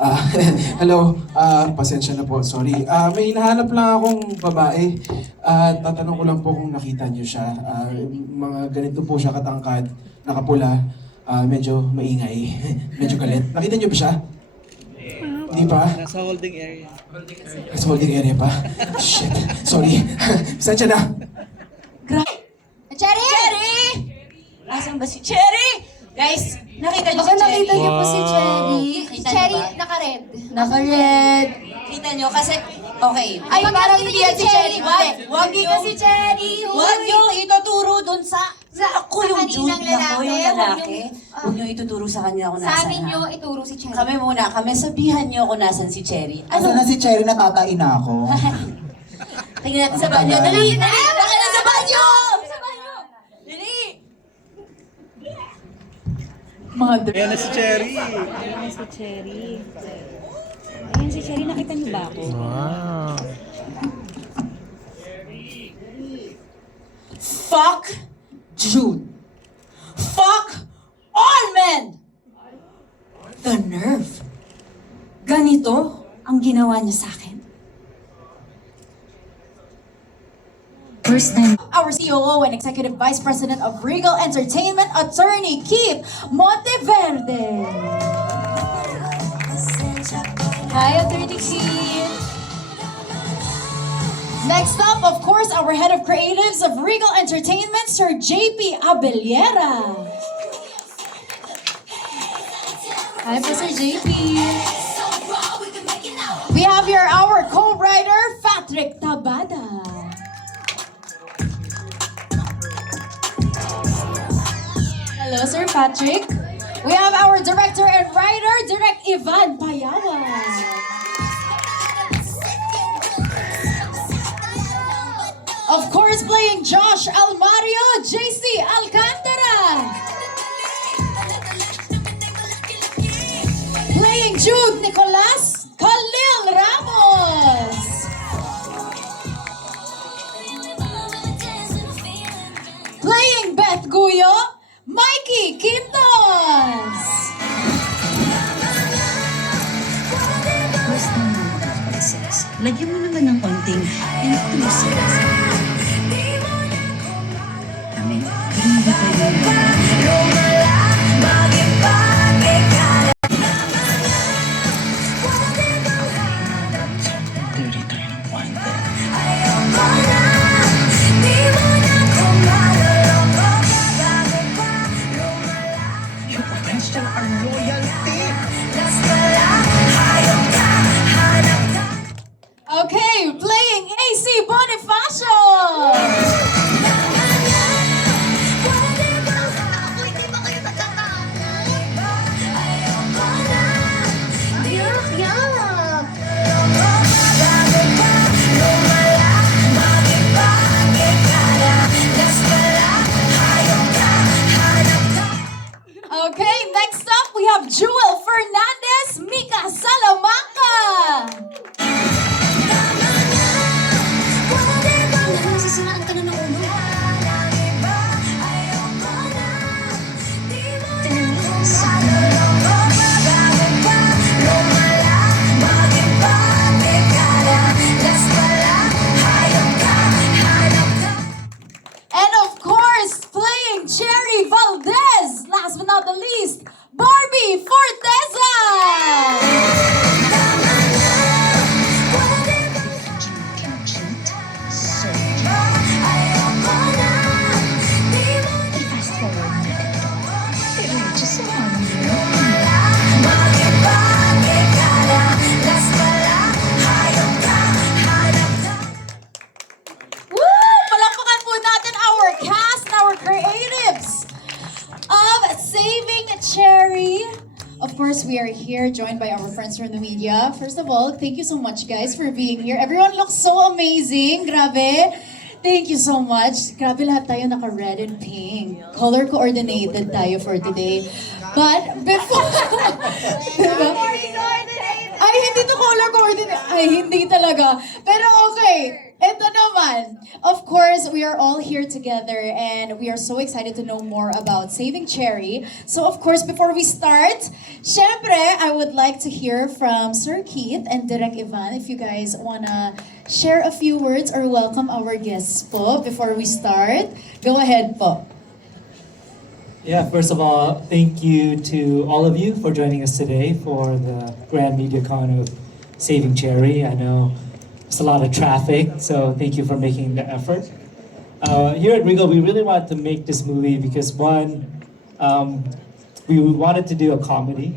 Ah, hello, pasensya na po, sorry. May hinahanap lang akong babae. Tatanong ko lang po kung nakita niyo siya. Mga ganito po siya katangkad, nakapula, medyo maingay, medyo galit. Nakita niyo ba siya? Hindi pa? Nasa holding area. Sa holding area pa? Shit, sorry. Pasensya na. Cherry! Cherry! Asan ba si Cherry? Guys, nakita niyo Baka si Cherry? nakita niyo po si Cherry. Kita Cherry, niyo ba? naka-red. Naka-red. Kita niyo kasi, okay. Ay, parang hindi yan si Cherry. Wag Hindi niyo ka si Cherry. Huwag niyo ituturo dun sa ako Sa yung Jude kaninang na ko, yung lalaki. lalaki. Huwag niyo ituturo sa kanya kung Sa nasan amin na. niyo ituro si Cherry. Kami muna, sabihan niyo kung nasan si Cherry. Asa na si Cherry, natatain na ako. Tingnan natin sa banyo. Dali! Baka na sa banyo! Sa banyo! Dali! Mother. Ayan na si Cherry. Ayan si Cherry. Ayan si Cherry, nakita niyo ba ako? Fuck Jude. Fuck all men! The nerve. Ganito ang ginawa niya sa akin. First time. Our COO and Executive Vice President of Regal Entertainment, Attorney Keith Monteverde. Hi, Attorney Keith. Next up, of course, our Head of Creatives of Regal Entertainment, Sir JP Abellera. Hi po, Sir JP. We have here our co-writer, Patrick Tabada. Hello, Sir Patrick. We have our director and writer, Direct Ivan Payawan. Of course, playing Josh Almario, JC Alcantara. Playing Jude Nicolas, Khalil Ramos. Playing Beth Guyo, Mikey Quintos. First time mo nakakapag-sex. Lagyan mo naman ng konting inclusive. Kami, hindi ba tayo Dirty tayo ng wonder. You question our loyalty. Okay, playing AC Bonifacio. Okay, next up we have Jewel Fernandez, Mika Salamanca. Nasisiraan ka na ng ulo. And of course, playing Cherry Valdez. Last but not the least, Barbie Forteza. cute? So fast forward na ito. Diretso sa kanyo. Woo! Palakpakan po natin our cast, our creatives of Saving Cherry. Of course, we are here joined by our friends from the media. First of all, thank you so much guys for being here. Everyone looks so amazing. Grabe. Thank you so much. Grabe lahat tayo naka-red and pink. Color coordinated tayo for today. But before... diba? Ay, hindi to color coordinated. Ay, hindi talaga. Pero okay. ito naman. Of course, we are all here together and we are so excited to know more about Saving Cherry. So of course, before we start, syempre, I would like to hear from Sir Keith and Direk Ivan if you guys wanna share a few words or welcome our guests po before we start. Go ahead po. Yeah, first of all, thank you to all of you for joining us today for the Grand MediaCon of Saving Cherry. I know it's a lot of traffic, so thank you for making the effort. Here at Regal, we really wanted to make this movie because one, we wanted to do a comedy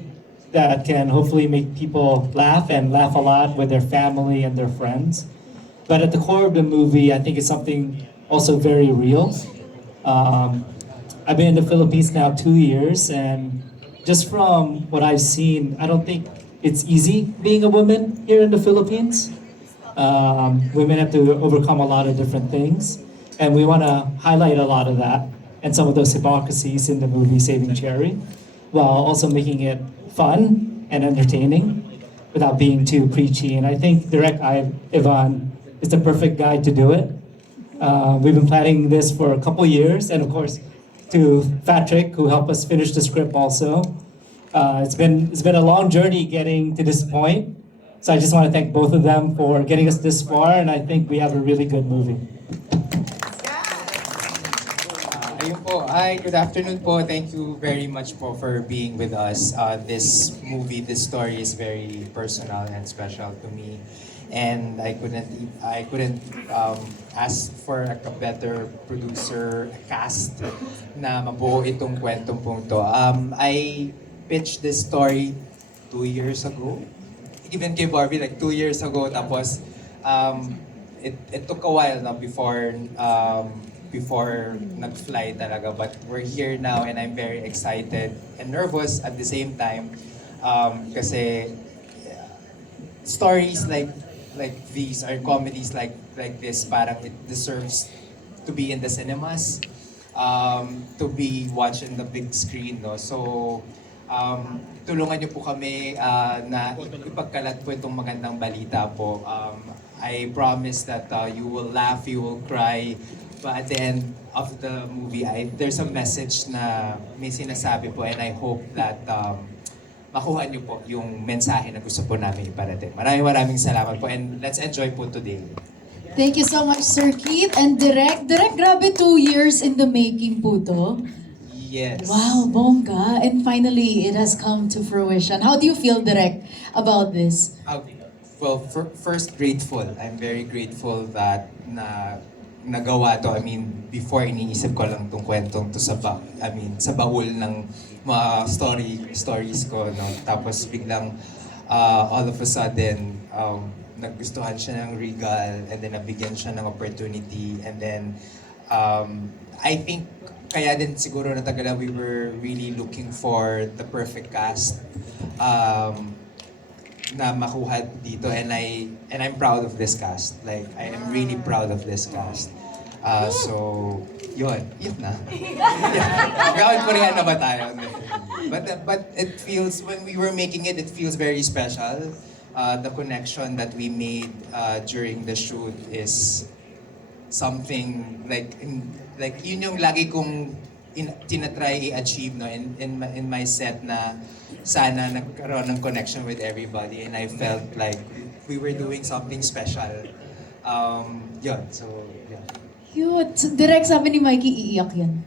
that can hopefully make people laugh and laugh a lot with their family and their friends. But at the core of the movie, I think it's something also very real. I've been in the Philippines now 2 years, and just from what I've seen, I don't think it's easy being a woman here in the Philippines. Women have to overcome a lot of different things, and we want to highlight a lot of that and some of those hypocrisies in the movie Saving Cherry, while also making it fun and entertaining without being too preachy. And I think Direk Ivan is the perfect guy to do it. We've been planning this for a couple years, and of course, to Patrick, who helped us finish the script also. It's been a long journey getting to this point. So I just want to thank both of them for getting us this far, and I think we have a really good movie. Ayun po. Hi, good afternoon po. Thank you very much po for being with us. This movie, this story is very personal and special to me. And I couldn't ask for a better producer cast na mabuo itong kwentong pong to. I pitched this story 2 years ago. Even kay Barbie, like 2 years ago. Tapos, it took a while na before nag-fly talaga. But we're here now and I'm very excited and nervous at the same time. Kasi stories like these are comedies like this, parang it deserves to be in the cinemas, to be watched in the big screen, no? So, tulungan niyo po kami na ipagkalat po itong magandang balita po. I promise that you will laugh, you will cry, but at the end of the movie, there's a message na may sinasabi po, and I hope that makuha niyo po yung mensahe na gusto po namin iparating. Maraming salamat po, and let's enjoy po today. Thank you so much, Sir Keith and Direk. Direk, grabe 2 years in the making po to. Yes. Wow, bongga. And finally, it has come to fruition. How do you feel, Direk, about this? Well, first, grateful. I'm very grateful that nagawa to. I mean, before iniisip ko lang tong kwentong to sa baul ng mga stories ko, no? Tapos biglang all of a sudden nagustuhan siya ng Regal, and then nabigyan siya ng opportunity, and then I think kaya din siguro natagalan, we were really looking for the perfect cast na makuha dito, and I'm proud of this cast. Like, I am really proud of this cast. So, yun na. Gawin ko rin na ba tayo? But it feels, when we were making it, it feels very special. The connection that we made during the shoot is something like yun yung lagi kong tinatry i-achieve, no, in my set, na sana nagkaroon ng connection with everybody, and I felt like we were doing something special. Yun, so yeah. Cute. Direk, sabi ni Mikey, iiyak yan.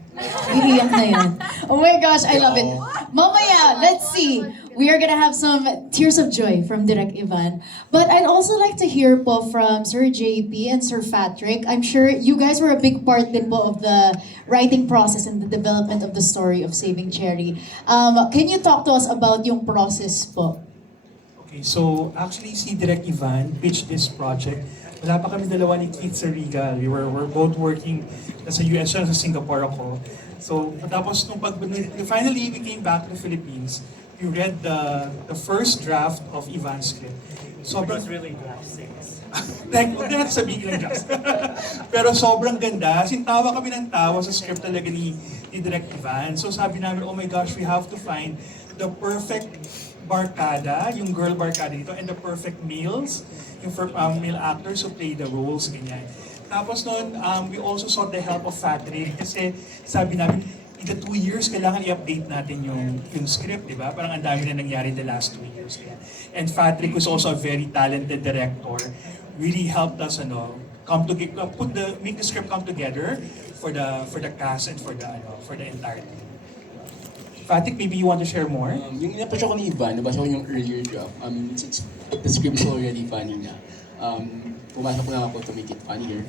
Iiyak na yan. Oh my gosh, I love it. Mamaya, let's see. We are gonna have some tears of joy from Direk Ivan. But I'd also like to hear po from Sir JP and Sir Patrick. I'm sure you guys were a big part din po of the writing process and the development of the story of Saving Cherry. Can you talk to us about yung process po? Okay, so actually si Direk Ivan pitched this project. Wala pa kami dalawa ni Keith sa Regal. We're both working nasa US siya, sa Singapore ako. So, tapos finally we came back to the Philippines, we read the first draft of Ivan's script. Sobrang really draft 6. Huwag na natin sabihin ng draft. Pero sobrang ganda. Tawa kami ng tawa sa script talaga ni Direk Ivan. So sabi namin, oh my gosh, we have to find the perfect barkada, yung girl barkada dito, and the perfect males, yung male actors who play the roles, ganyan. Tapos noon, we also sought the help of Patrick kasi sabi namin, in the 2 years, kailangan i-update natin yung script, di ba? Parang ang dami na nangyari in the last 2 years. Kaya. And Patrick was also a very talented director, really helped us make the script come together for the cast and for the entire team. Patrick, maybe you want to share more? Yung inapasya ko ni Ivan, nabasa ko yung earlier draft. The script is already funny na. Pumasok lang ako to make it funnier.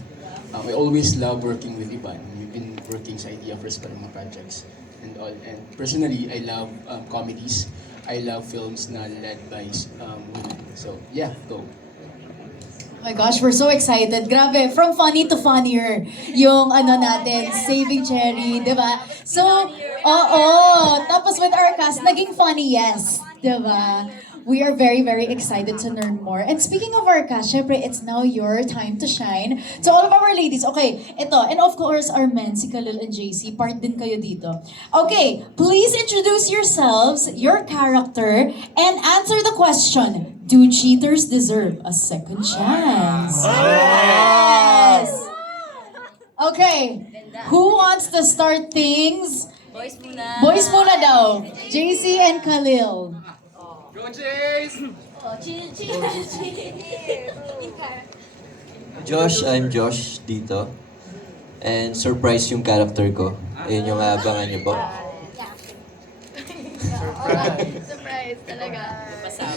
I always love working with Ivan. We've been working sa idea first pa ng mga projects and all. And personally, I love comedies. I love films na led by women. So, yeah, go. Oh my gosh, we're so excited. Grabe, from funny to funnier yung natin, Saving Cherry, di ba? So, oo. Tapos with our cast, naging funny, yes. Di ba? We are very, very excited to learn more. And speaking of our cast, syempre, it's now your time to shine. So all of our ladies, okay, ito. And of course, our men, si Khalil and JC, part din kayo dito. Okay, please introduce yourselves, your character, and answer the question. Do cheaters deserve a second chance? Yes! Okay, who wants to start things? Boys muna. Boys muna daw. JC and Khalil. Oh, chill. Josh, I'm Josh dito. And surprise yung character ko. Ayun yung abangan niyo po. Surprise talaga.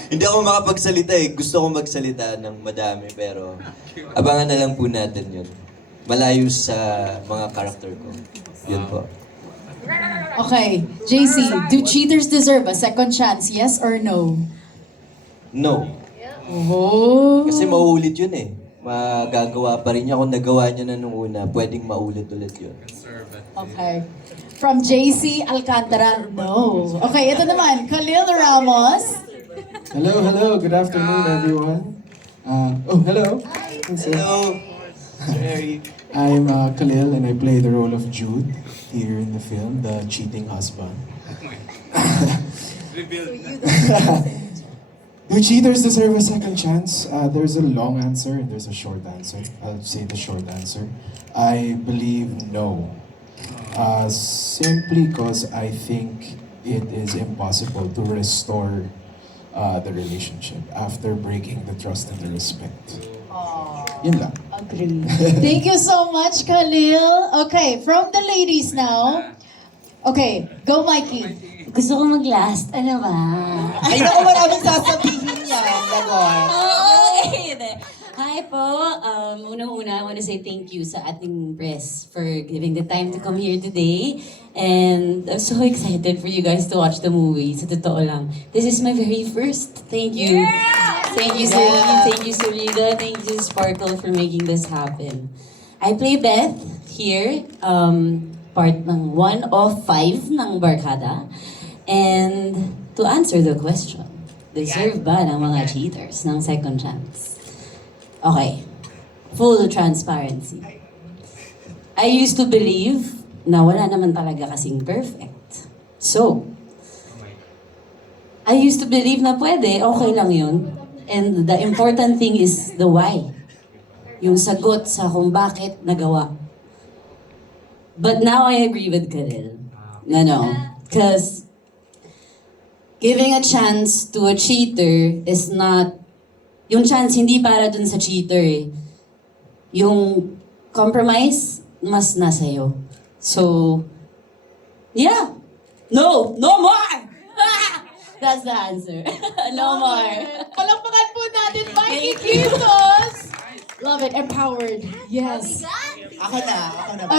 Hindi ako makapagsalita eh. Gusto kong magsalita ng madami pero abangan na lang po natin yun. Malayo sa mga character ko. Yun po. Okay, JC, do cheaters deserve a second chance? Yes or no? No. Oh. Kasi mauulit yun eh. Magagawa pa rin niya. Kung nagawa niya na nung una, pwedeng maulit ulit yun. Okay. From JC Alcantara, no. Okay, ito naman, Khalil Ramos. Hello. Good afternoon, everyone. Hello. Hello. Jerry. I'm Khalil, and I play the role of Jude here in the film, the cheating husband. Do cheaters deserve a second chance? There's a long answer and there's a short answer. I'll say the short answer. I believe no. Simply because I think it is impossible to restore the relationship after breaking the trust and the respect. Yun lang. Agree. Thank you so much, Khalil. Okay, from the ladies now. Okay, go Mikey. Gusto ko mag-last. Ano ba? Ay, naku, maraming sasabihin yan. Lagot. Okay. Hi po. Unang-una, I want to say thank you sa ating press for giving the time to come here today. And I'm so excited for you guys to watch the movie. Sa totoo lang. This is my very first. Thank you. Thank you, Celine. Thank you, Sarita. Thank you, Sparkle, for making this happen. I play Beth here. Part ng 1 of 5 ng Barkada. And to answer the question, deserve ba ng mga cheaters ng second chance? Okay, full transparency. I used to believe na wala naman talaga kasing perfect. So, I used to believe na pwede, okay lang yun. And the important thing is the why. Yung sagot sa kung bakit nagawa. But now I agree with Khalil. No. Because giving a chance to a cheater is not... Yung chance hindi para dun sa cheater eh. Yung compromise, mas nasa'yo. So, yeah. No more! That's the answer. No more. Palakpakan po natin, Mikey Quintos. Love it, empowered. Yes. Ako na.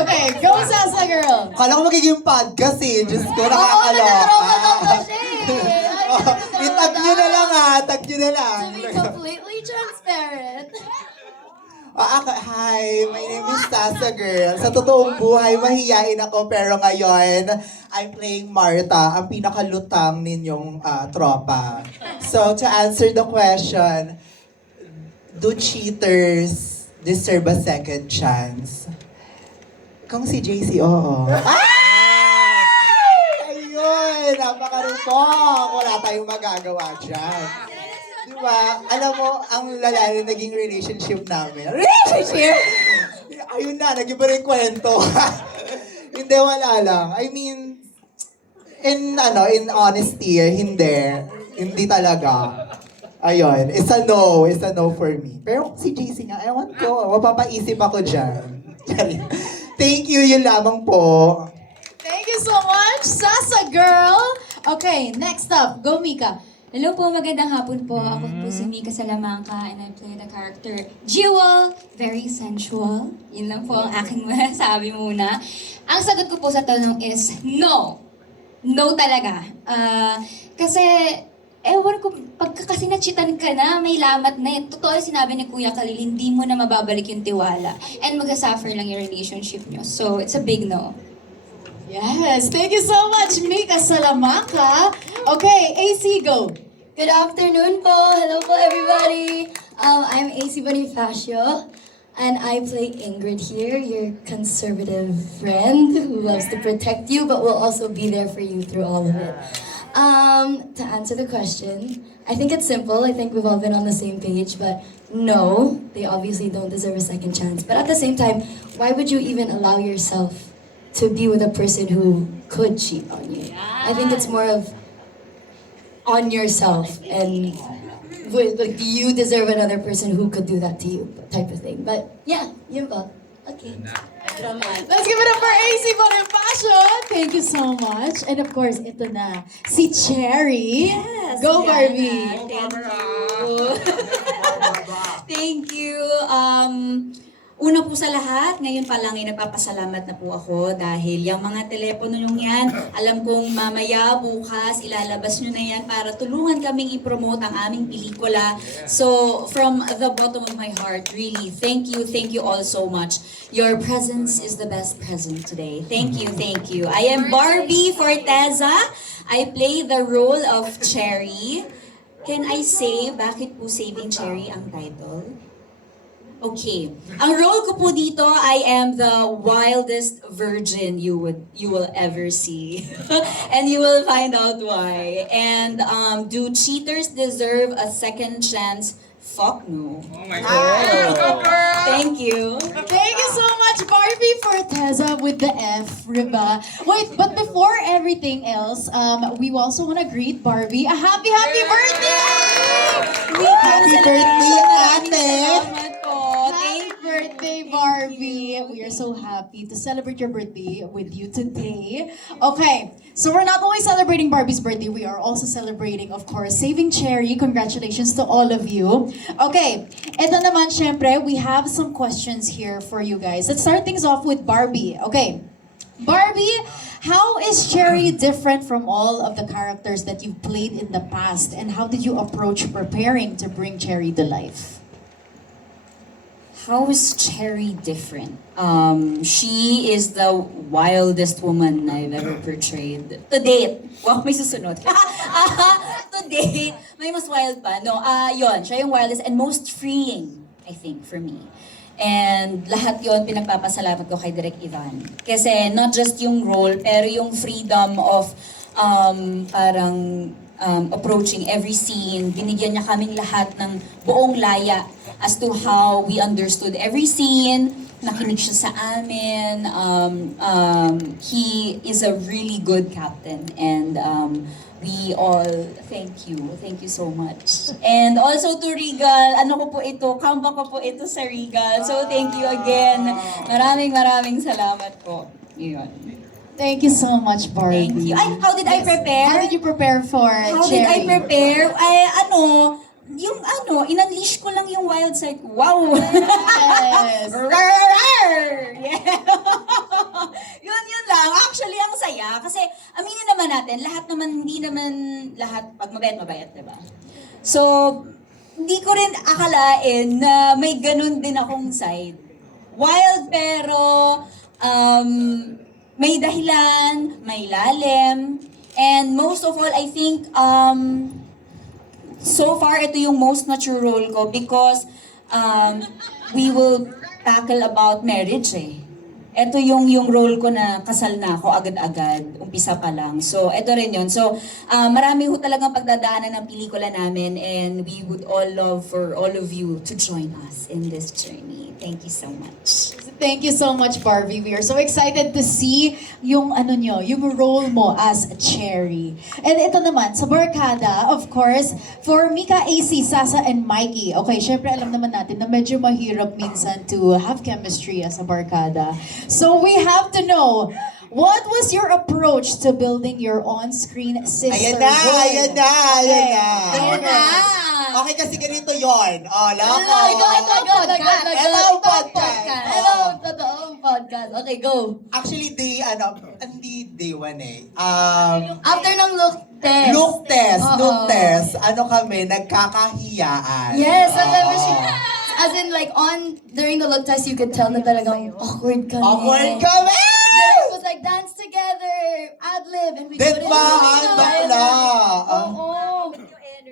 Okay, go Sasa girl. Kala ko magiging podcast eh. Diyos ko, Oo, nakakaloka. nagkaroon siya eh. Itag nyo na lang tag nyo na lang. To be completely transparent. Hi, my name is Sasa Girl. Sa totoong buhay, mahihain ako. Pero ngayon, I'm playing Marta, ang pinakalutang ninyong tropa. So, to answer the question, do cheaters deserve a second chance? Kung si JC, oo. Ay! Ayun! Napakarupok! Wala tayong magagawa dyan. Di ba? Alam mo, ang lala na naging relationship namin. Relationship? Ayun na, nag-iba rin kwento. Hindi, wala lang. I mean, in honesty, hindi. Hindi talaga. Ayun, it's a no for me. Pero si JC nga, ewan ko, mapapaisip ako dyan. Thank you, yun lamang po. Thank you so much, Sasa girl. Okay, next up, go Mika. Hello po, magandang hapon po. Ako po si Mika Salamanca and I play the character Jewel. Very sensual. Yun lang po ang aking masasabi muna. Ang sagot ko po sa tanong is no. No talaga. Kasi, ewan ko, pagka kasi nachitan ka na, may lamat na yun. Totoo yung sinabi ni Kuya Khalil, hindi mo na mababalik yung tiwala. And mag-suffer lang yung relationship nyo. So, it's a big no. Yes, thank you so much, Mika Salamanca. Okay, AC, go. Good afternoon po. Hello po, everybody. I'm AC Bonifacio, and I play Ingrid here, your conservative friend who loves to protect you, but will also be there for you through all of it. To answer the question, I think it's simple. I think we've all been on the same page, but no, they obviously don't deserve a second chance. But at the same time, why would you even allow yourself to be with a person who could cheat on you? I think it's more of on yourself and like, do you deserve another person who could do that to you type of thing. But yeah, yun ba? Okay. Let's give it up for AC Bonifacio. Thank you so much. And of course, ito na, si Cherry. Yes, Go, yeah. Barbie. Thank you. Una po sa lahat, ngayon pa lang ay nagpapasalamat na po ako dahil yung mga telepono nyo yan, alam kong mamaya, bukas, ilalabas nyo na yan para tulungan kaming i-promote ang aming pelikula. So, from the bottom of my heart, really, thank you all so much. Your presence is the best present today. Thank you, thank you. I am Barbie Forteza. I play the role of Cherry. Can I say, bakit po Saving Cherry ang title? Okay. Ang role ko po dito, I am the wildest virgin you will ever see. And you will find out why. And do cheaters deserve a second chance? Fuck no. Oh my God. Thank you. Thank you so much, Barbie Forteza with the F, Riba. Wait, but before everything else, we also want to greet Barbie. A happy birthday! Happy birthday, ate! Happy birthday, Barbie! We are so happy to celebrate your birthday with you today. Okay, so we're not only celebrating Barbie's birthday, we are also celebrating, of course, Saving Cherry. Congratulations to all of you. Okay, eto naman, syempre, we have some questions here for you guys. Let's start things off with Barbie. Okay, Barbie, how is Cherry different from all of the characters that you've played in the past? And how did you approach preparing to bring Cherry to life? How is Cherry different? She is the wildest woman I've ever portrayed. To date. Wow, may susunod. To date. May mas wild pa. No, yon. Siya yung wildest and most freeing, I think, for me. And lahat yon pinagpapasalamat ko kay Direk Ivan. Kasi not just yung role, pero yung freedom of approaching every scene. Binigyan niya kaming lahat ng buong laya as to how we understood every scene. Nakinig siya sa amin. He is a really good captain. And we all, thank you. Thank you so much. And also to Regal, ano ko po ito, comeback ko po ito sa Regal. So thank you again. Maraming salamat po. Yun. Thank you so much, Barbie. Thank you. Ay, how did I prepare? How did you prepare for How Cherry? did I prepare? In-unleash ko lang yung wild side. Wow! Yes. Yeah. yun lang. Actually, ang saya. Kasi, aminin naman natin, hindi naman lahat, pag mabait, diba? So, hindi ko rin akalain na may ganun din akong side. Wild pero, may dahilan, may lalim, and most of all, I think, so far, ito yung most mature role ko because we will tackle about marriage eto yung role ko na kasal na ako agad-agad, umpisa pa lang. So, eto rin yun. So, marami ho talagang pagdadaanan ng pelikula namin and we would all love for all of you to join us in this journey. Thank you so much. Thank you so much, Barbie. We are so excited to see yung yung role mo as Cherry. And ito naman, sa Barkada, of course, for Mika, AC, Sasa, and Mikey. Okay, syempre alam naman natin na medyo mahirap minsan to have chemistry as a Barkada. So we have to know, what was your approach to building your on-screen sisterhood? Ayan na. Ayan na. Okay, kasi ganito yon. Oh, lako. Ito ang podcast. Oo. Totoong podcast. Okay, go. Actually, hindi day one eh. After ng look test. Look Oo. test. Kami, nagkakahiyaan. Yes, Oo. alam mo siya. As in, like, during the look test, you could tell na talagang awkward kami. Awkward kami! Then it was like, dance together, ad-lib, and we Then couldn't bakla. Oo.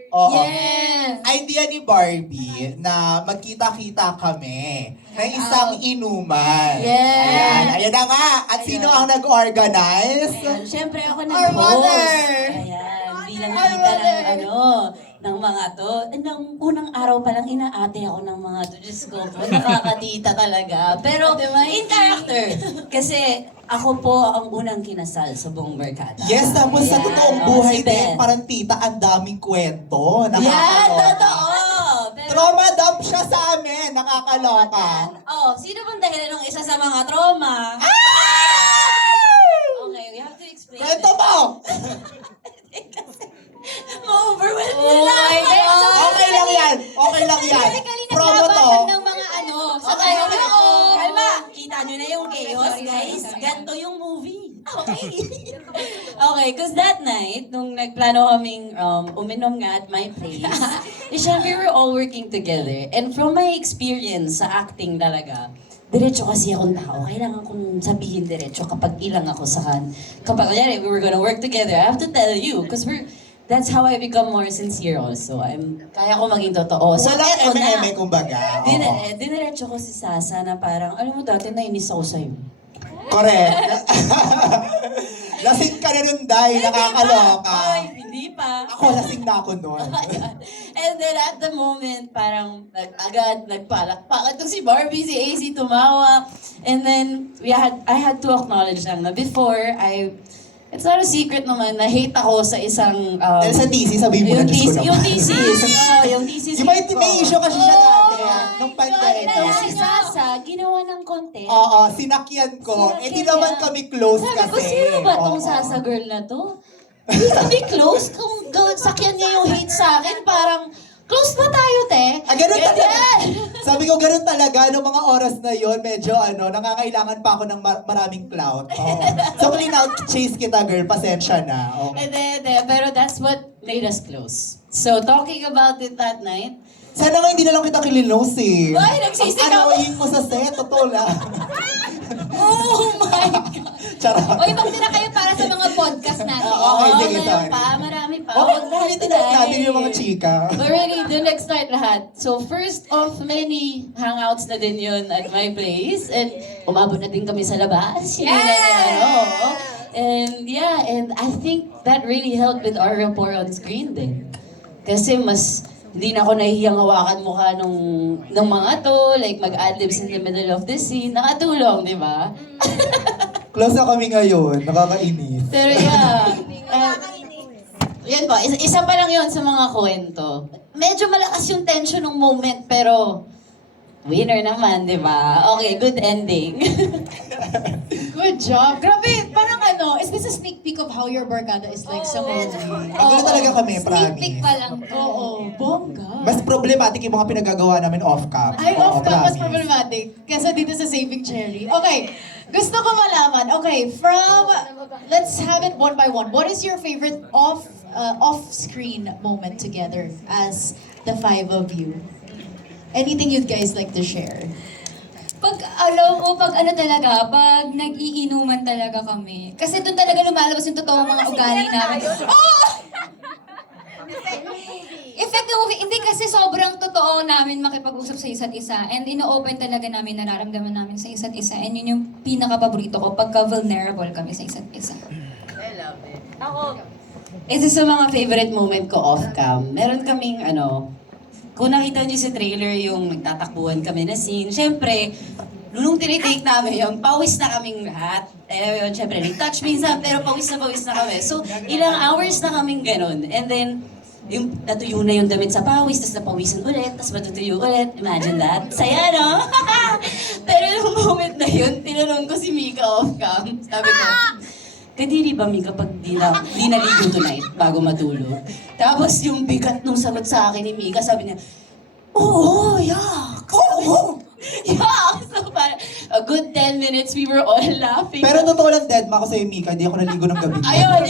Oo. Yes. Idea ni Barbie na magkita-kita kami na isang inuman. Yes. Ayan na nga. At sino ang nag-organize? Ayan, syempre ako Our mother. nag-host. Ayan, bilang tita ng mga to. Nung unang araw pa lang inaate ako ng mga to. Diyos ko po, nakakatita talaga. Pero in character. Kasi ako po ang unang kinasal sa buong Barkada. Yes, tapos sa Ayan. totoong Oh, buhay si din, Ben. parang tita, ang daming kwento. Yan, Nakakaloka. totoo! Pero, Trauma dump siya sa amin. Nakakaloka. oh, sino bang dahilan ng isa sa mga trauma? Okay, we have to explain Kwento this. mo! Ma-overwhelm Oh sila! my God! Okay lang yan. Okay lang yan. Basically, Promo to. naglabatan ng mga sa Okay, okay. tayo. Kalma! Kita nyo na yung chaos, guys. Ganto yung movie. Okay. Okay, because that night, nung nagplano kaming uminom nga at my place, syempre we were all working together. And from my experience sa acting talaga, diretso kasi akong tao. Kailangan kong sabihin diretso kapag ilang ako sa kan. Kapag we were gonna work together, I have to tell you. Because that's how I become more sincere also. Kaya ko maging totoo. So, Walang eto na. eme-eme, kumbaga. Oo. Diniretso ko si Sasa na parang, alam mo dati nainis ako sa'yo. Correct. Lasing ka na nun, Day. Nakakaloka. Ay, hindi pa. Ako, lasing na ako nun. And then at the moment, parang agad nagpalakpak. Itong si Barbie, si AC tumawa. And then, I had to acknowledge lang na before, it's not a secret naman na hate ako sa isang... Dahil sa thesis, sabihin mo na, Diyos ko naman. Yung thesis. Oh, yung thesis. Di ba may issue kasi siya dati? Nung Kaya pandemic. si Sasa, ginawa ng content. Oo, sinakyan ko. Sinakyan Di naman niya. kami close Sabi kasi. ko, sino ba tong Oo. Sasa girl na to? Hindi kami close. Kung sakyan niya yung hate sa akin, parang, close ba tayo, te? Ganun talaga. Ganyan. Sabi ko, ganun talaga. Noong mga oras na yon medyo nangangailangan pa ako ng maraming clout. Oo. So, clean out, chase kita, girl. Pasensya na. Oo. Pero that's what made us close. So, talking about it that night, Sana nga hindi na lang kita kilinos eh. Ay, nagsisigaw. Ang annoying mo sa set, totoo lang. oh my God! Charot. O, ibang na kayo para sa mga podcast natin. Okay, sige, sorry. Marami pa. Okay, nakalitin na natin yung mga chika. But really, the next night lahat. So first of many hangouts na din yun at my place. And umabot na din kami sa labas. And yeah, and I think that really helped with our rapport on screen din. Kasi hindi na ako nahihiyang hawakan mukha ng mga to, like mag-adlibs in the middle of the scene. Nakatulong, di ba? Close na kami ngayon, nakakainis. Pero yeah. Yan po, isa pa lang yun sa mga kwento. Medyo malakas yung tension ng moment, pero winner naman, di ba? Okay, good ending. Good job. Grabe, parang is this a sneak peek of how your Barkada is like sa movie? Ganun talaga kami, Sneak peek promise. pa lang. Oo, bongga. Mas problematic yung mga pinagagawa namin off-cam. Ay, Oo, off-cam, mas promise. problematic. Kesa dito sa Saving Cherry. Okay, gusto ko malaman. Okay, let's have it one by one. What is your favorite off-screen moment together as the five of you? Anything you guys like to share? Pag nag-iinuman talaga kami. Kasi doon talaga lumalabas yung totoong mga ugali namin. Oh! Effect ng movie. Hindi kasi sobrang totoo totoo namin makipag-usap sa isa't isa and ino-open talaga namin nararamdaman namin sa isa't isa and yun yung pinaka-paborito ko pagka-vulnerable kami sa isa't isa. Isa sa mga favorite moment ko off-cam, meron kaming kung nakita niyo sa trailer yung nagtatakbuhan kami na scene, syempre, nung tinitake namin yung pawis na kaming lahat. Yun, syempre, touch minsan, pero pawis na kami. So, ilang hours na kaming ganun. And then, yung natuyo na yung damit sa pawis, tapos napawisan ulit, tapos matutuyo ulit. Imagine that. Saya, no? Pero yung moment na yun, tinanong ko si Mika off-cam. Sabi ko, kadiri ba Mika pag di naligo tonight bago matulog? Tapos yung bigat nung sagot sa akin ni Mika, sabi niya, oo, yak! Oo! Yak! So parang, a good 10 minutes, we were all laughing. Pero totoo lang, deadma ako sa'yo, Mika. Hindi ako naligo ng gabi. Ayun!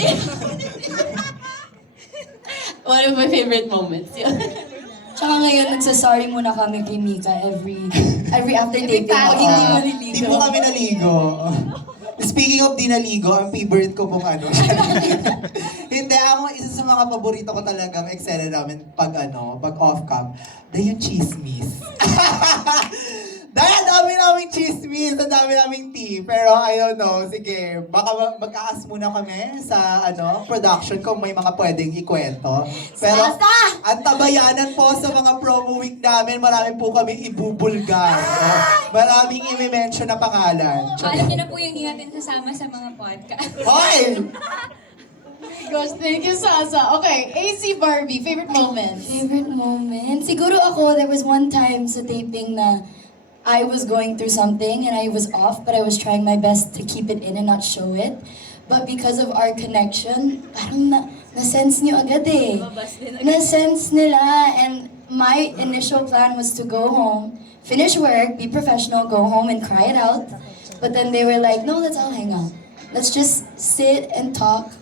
One of my favorite moments, yun. Tsaka ngayon, nagsasorry muna kami kay Mika every after taping. Hindi Hindi mo mo Hindi po kami naligo. Speaking of di naligo, ang favorite ko pong Hindi, ako isa sa mga paborito ko talagang eksena namin pag off-cam, dahil yung chismis. Dahil dami naming chismis, ang dami naming tea. Pero I don't know, sige, baka mag-aas muna kami sa production kung may mga pwedeng ikwento. Pero ang tabayanan po sa mga promo week namin, marami po kami ibubulgar. Maraming i-mention na pangalan. Alam niyo na po yung hindi natin sasama sa mga podcast. Hoy! Gosh, thank you, Sasa. Okay, AC Barbie, favorite moment. Favorite moment? Siguro ako, there was one time sa taping na I was going through something and I was off, but I was trying my best to keep it in and not show it. But because of our connection, parang na-sense niyo agad eh. Na-sense nila, and my initial plan was to go home, finish work, be professional, go home and cry it out. But then they were like, no, let's all hang out. Let's just sit and talk.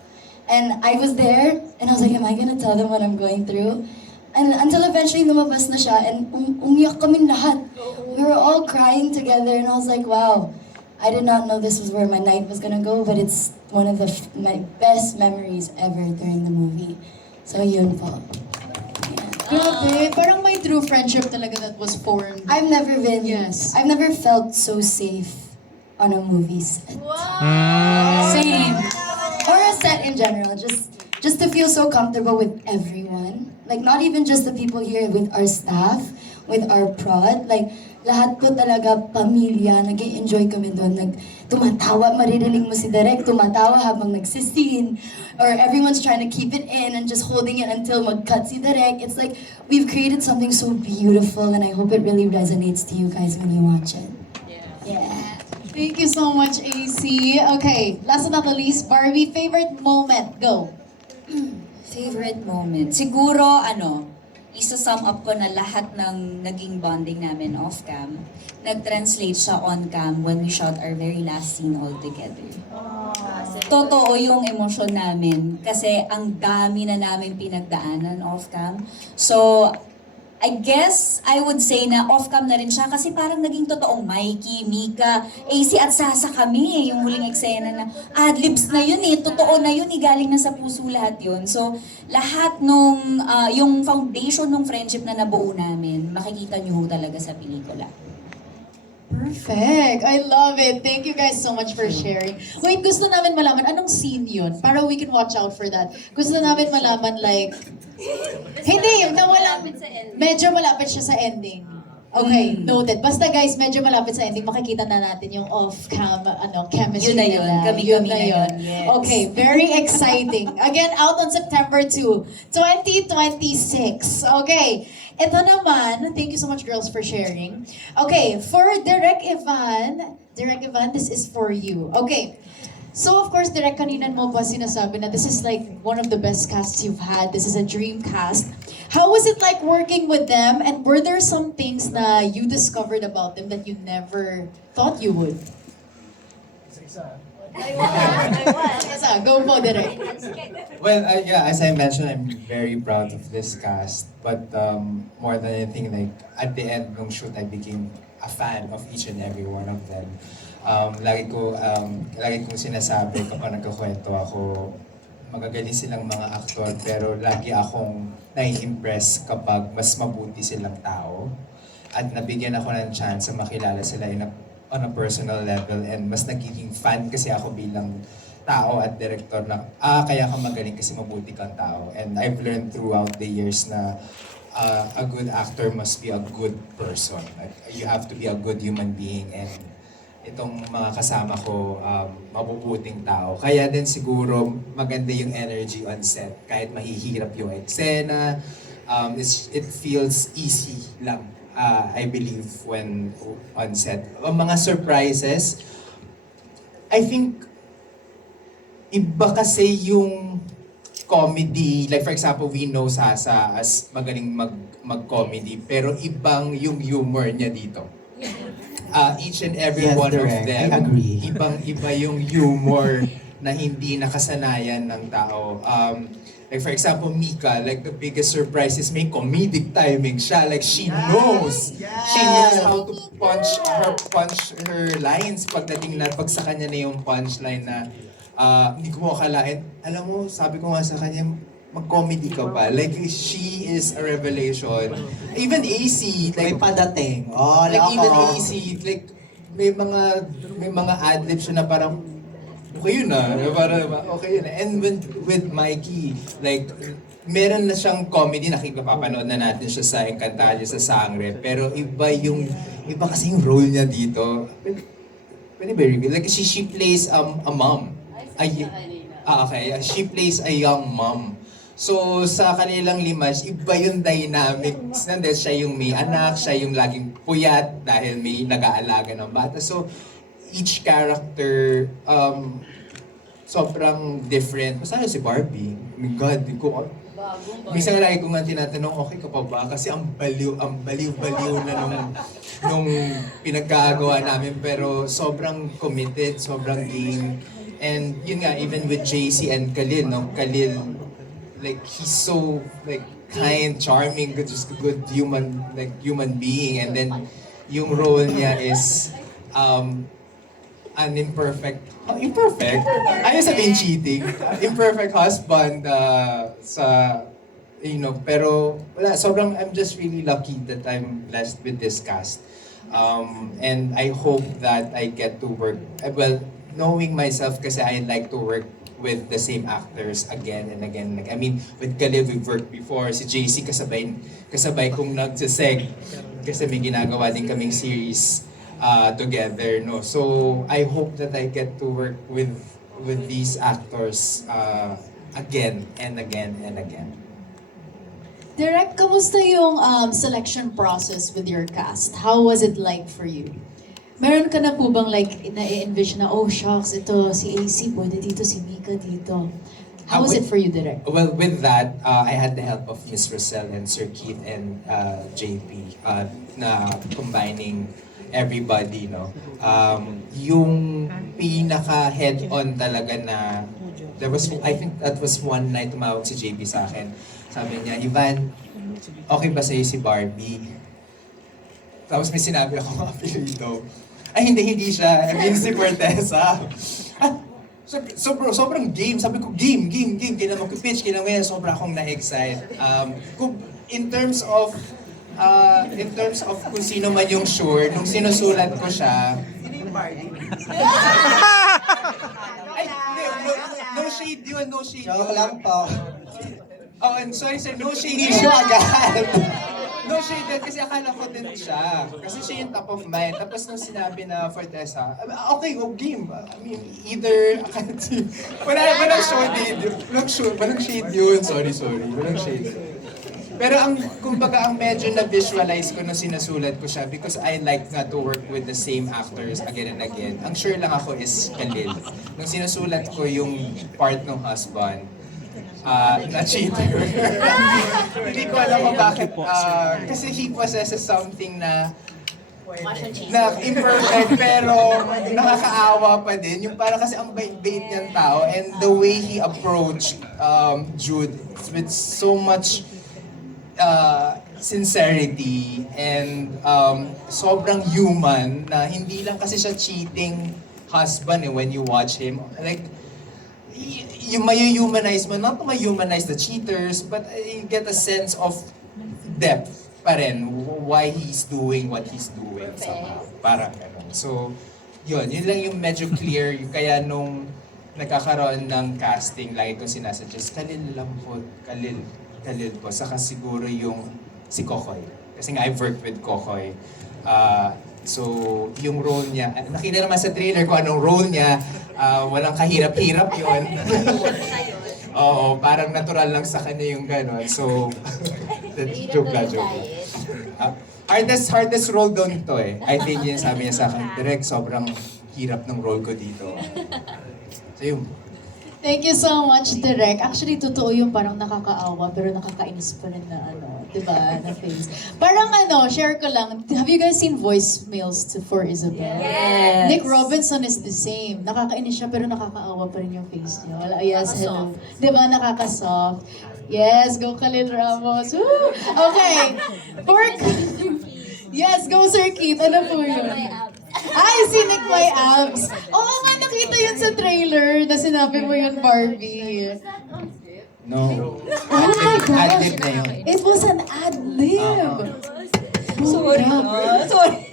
And I was there, and I was like, am I gonna tell them what I'm going through? And until eventually lumabas na siya, and umiyak kaming lahat. We were all crying together, and I was like, wow, I did not know this was where my night was gonna go, but it's one of my best memories ever during the movie. So yun po. Grabe, parang may true friendship talaga that was formed. I've never been, Yes. I've never felt so safe on a movie set. Same. Or a set in general, just to feel so comfortable with everyone. Like, not even just the people here, with our staff, with our prod. Like, lahat ko talaga pamilya, nag-enjoy kami doon. Tumatawa, maririnig mo si Direk, tumatawa habang nagsiscene. Or everyone's trying to keep it in and just holding it until mag-cut si Direk. It's like, we've created something so beautiful, and I hope it really resonates to you guys when you watch it. Yeah. Thank you so much, AC. Okay, last but not the least, Barbie, favorite moment. Go. Favorite moment? Siguro, isa-sum up ko na lahat ng naging bonding namin off-cam, nag-translate siya on-cam when we shot our very last scene all together. Totoo yung emosyon namin kasi ang dami na namin pinagdaanan off-cam. So, I guess I would say na off-cam na rin siya kasi parang naging totoong Mikey, Mika, AC at Sasa kami yung huling eksena na adlibs na yun totoo na yun galing na sa puso lahat yun. So lahat nung yung foundation ng friendship na nabuo namin, makikita niyo talaga sa pelikula. Perfect. I love it. Thank you guys so much for sharing. Wait, gusto namin malaman, anong scene yun? Para we can watch out for that. Gusto namin malaman like, hindi, yung nawala, medyo malapit siya sa ending. Okay, noted. Basta guys, medyo malapit sa ending, makikita na natin yung off-cam, chemistry Yun na yun. nila. Kami-kami Yun na yun. Yes. Okay, very exciting. Again, out on September 2, 2026. Okay, ito naman, thank you so much girls for sharing. Okay, for Direk Ivan, this is for you. Okay, so of course, Direk, kanina mo pa sinasabi na this is like one of the best casts you've had. This is a dream cast. How was it like working with them? And were there some things na you discovered about them that you never thought you would? Isa, go po, Direk. Well, yeah, as I mentioned, I'm very proud of this cast. But more than anything, like at the end ng shoot, I became a fan of each and every one of them. Lagi kong sinasabi kapag nagkakwento ako magagaling silang mga aktor, pero lagi akong nai-impress kapag mas mabuti silang tao. At nabigyan ako ng chance na makilala sila on a personal level, and mas nagiging fan kasi ako bilang tao at director na, kaya ka magaling kasi mabuti kang tao. And I've learned throughout the years na a good actor must be a good person. Like, you have to be a good human being, and itong mga kasama ko, mabubuting tao. Kaya din siguro maganda yung energy on set. Kahit mahihirap yung eksena, it feels easy lang, I believe, when on set. Ang mga surprises, I think, iba kasi yung comedy. Like for example, we know Sasa as magaling mag-comedy, pero ibang yung humor niya dito. Each and every Yes, one direct. of them, I agree. ibang-iba yung humor na hindi nakasanayan ng tao. Like for example, Mika, like the biggest surprise is may comedic timing siya. Like she knows how to punch her lines pagdating na pag sa kanya na yung punchline na hindi ko akalain. Alam mo, sabi ko nga sa kanya, mag-comedy ka pa. Like, she is a revelation. Even AC, May like, padating. like even AC, like, may mga ad-libs siya na parang, okay yun na. Parang, okay yun na. And with Mikey, like, meron na siyang comedy, nakikapapanood na natin siya sa Encantadia, sa Sangre. Pero iba kasi yung role niya dito. Very good. Like, she plays a mom. Okay. She plays a young mom. So, sa kanilang lima, iba yung dynamics. Nandun, siya yung may anak, siya yung laging puyat dahil may nag-aalaga ng bata. So, each character, sobrang different. Basta si Barbie. Oh my God, di ko... Minsan lagi ko nga tinatanong, okay ka pa ba? Kasi ang baliw na nung pinagkagawa namin. Pero sobrang committed, sobrang game. And yun nga, even with JC and Khalil, no? Khalil, like, he's so, like, kind, charming, just a good human being. And then, yung role niya is, an imperfect, ayaw sabihin cheating, imperfect husband, pero wala, I'm just really lucky that I'm blessed with this cast. And I hope that I get to work, knowing myself kasi I like to work with the same actors again and again. Like, I mean, with Khalil, we've worked before. Si JC kasabay kong nagsaseg kasi may ginagawa din kaming series together, no. So I hope that I get to work with these actors again and again and again. Direk, kamusta yung selection process with your cast? How was it like for you? Meron ka na po bang like na-envision na, oh shucks, ito si AC, pwede dito, si Mika dito. How was it for you, Direk? Well, with that, I had the help of Miss Rosel and Sir Keith and JP na combining everybody, no. Yung pinaka head-on talaga na I think that was one night tumawag si JP sa akin. Sabi niya, Ivan, okay ba sa'yo si Barbie? Tapos may sinabi ako mga apelido. Ay, hindi siya. I mean, si Corteza. Sobrang game. Sabi ko, game. Kailangan mag-pitch, kailangan sobra akong na-excite. In terms of kung sino man yung sure, nung sinusulat ko siya, ay, no shade yun, no shade. Joke lang po. Oh, and sorry sir, no shade. Hindi siya agad. No shade din kasi akala ko din siya. Kasi siya yung top of mind. Tapos nung sinabi na Fortesa, okay, game. I mean, either, walang shade yun. Sorry. Walang shade. Pero kumbaga ang medyo na-visualize ko nung sinasulat ko siya because I like nga to work with the same actors again and again. Ang sure lang ako is Khalil. Nung sinasulat ko yung part ng husband, na cheater. Hindi ko alam kung bakit. Kasi he possesses something na imperfect pero nakakaawa pa din. Yung parang kasi ang bait-bait niyang tao and the way he approached Jude with so much sincerity and sobrang human na hindi lang kasi siya cheating husband when you watch him. Like, yung may-humanize mo, not to may-humanize the cheaters, but you get a sense of depth pa rin, why he's doing what he's doing somehow. Parang gano'n. So, yun lang yung medyo clear, kaya nung nagkakaroon ng casting, lagi ko sinasuggest, Khalil lang po, Khalil po, saka siguro yung si Kokoy. Kasi nga, I've worked with Kokoy. So, yung role niya, nakita naman sa trailer ko anong role niya, walang kahirap-hirap yun. Oo, parang natural lang sa kanya yung gano'n. So, joke lang. Hardest role doon ito eh. I think yun sabi niya sa akin, direct, sobrang hirap ng role ko dito. So yun. Thank you so much, Direk. Actually, totoo yung parang nakakaawa pero nakakainis pa rin na di ba, na face. Parang share ko lang, have you guys seen voicemails for Isabel? Yes. Nick Robinson is the same. Nakakainis siya pero nakakaawa pa rin yung face niya. Wala, yes, hello. Di ba, nakaka-soft? Yes, go Khalil Ramos. Woo! Okay. Yes, go Sir Keith. Ano po yun? Ay, sinik my abs. Oo nga, nakita yun sa trailer na sinabi mo yun, Barbie. No. Oh my gosh. Ad-lib na yun. It was an ad-lib. Sorry. Sorry.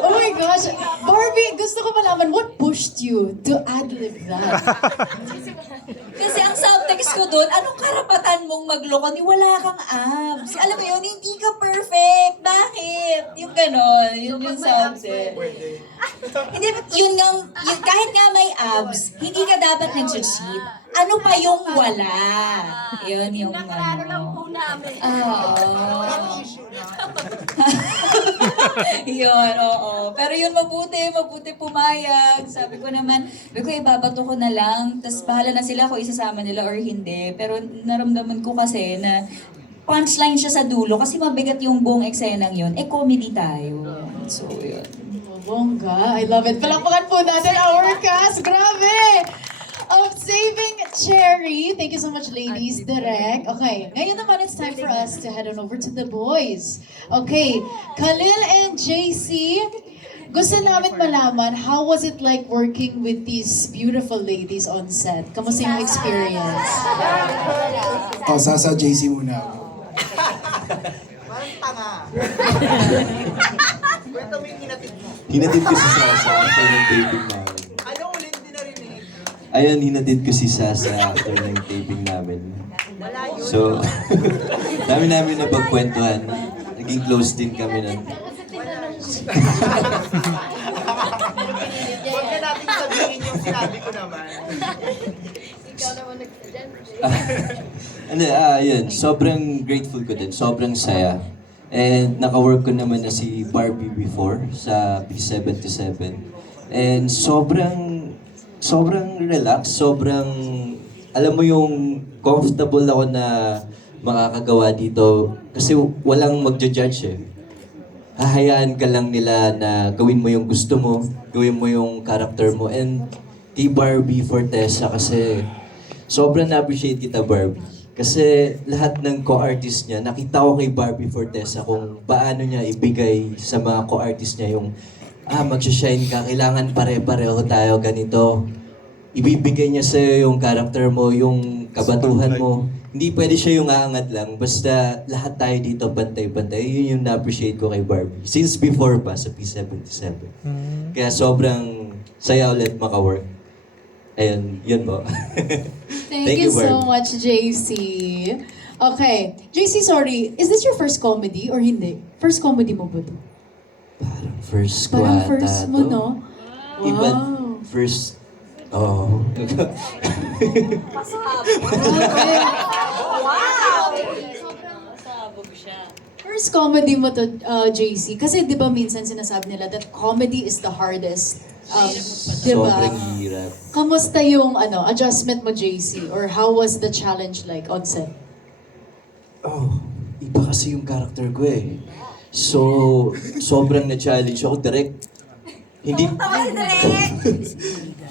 Oh my gosh. Barbie, gusto ko malaman, what pushed you to ad-lib that? Kasi ang subtext ko doon, anong karapatan mong magloko ni wala kang abs? Alam mo yun, hindi ka perfect. Bakit? Yung ganon, yun yung subtext. Hindi, yun nga, kahit nga may abs, hindi ka dapat nag-cheat. Ano pa yung wala? Yun yung ano. Yun, oo. Pero yun, mabuti pumayag. Sabi ko, ibabato ko na lang, tas bahala na sila kung isasama nila or hindi. Pero naramdaman ko kasi na punchline siya sa dulo kasi mabigat yung buong eksenang yun. Comedy tayo. So, yun. Bongga, I love it. Palakpakan po natin our cast. Grabe! Of Saving Cherry. Thank you so much, ladies. Direk. Okay, ngayon naman it's time for us to head on over to the boys. Okay, Khalil and JC, gusto namin malaman, how was it like working with these beautiful ladies on set? Kamusta yung experience? Sa JC muna ako. Parang tanga. Kwento mo yung hinatid mo. Hinatid ko si Sasa after ng taping namin. Ano ulit din narinig? Ayun, hinatid ko si Sasa after ng taping namin. So, dami namin na pagkwentuhan. Naging close din kami nun. Huwag na natin sabihin yung sinabi ko naman. Yun, sobrang grateful ko din. Sobrang saya. And naka-work ko naman na si Barbie before sa P77. And sobrang relax, alam mo yung comfortable ako na makakagawa dito kasi walang magja-judge eh. Hahayaan ka lang nila na gawin mo yung gusto mo, gawin mo yung character mo. And kay Barbie Fortesa kasi sobrang na-appreciate kita, Barbie. Kasi lahat ng co-artist niya, nakita ko kay Barbie Fortesa kung paano niya ibigay sa mga co-artist niya yung magsha-shine ka, kailangan pare-pareho tayo ganito. Ibibigay niya sa'yo yung character mo, yung kabatuhan mo. Hindi pwede siya yung aangat lang, basta lahat tayo dito bantay-bantay. Yun yung na-appreciate ko kay Barbie. Since before pa sa P77. Kaya sobrang saya ulit maka-work. Ayun, yun po. Thank you so much, JC. Okay. JC, sorry. Is this your first comedy or hindi? First comedy mo ba ito? Parang first ko Parang ata first mo, to. no? Iba, Wow. first, oh. First comedy mo to, JC. Kasi di ba minsan sinasabi nila that comedy is the hardest. Di ba? Sobrang hirap. Kamusta yung adjustment mo, JC? Or how was the challenge like on set? Oh, iba kasi yung character ko eh. So, sobrang na-challenge ako direct. Hindi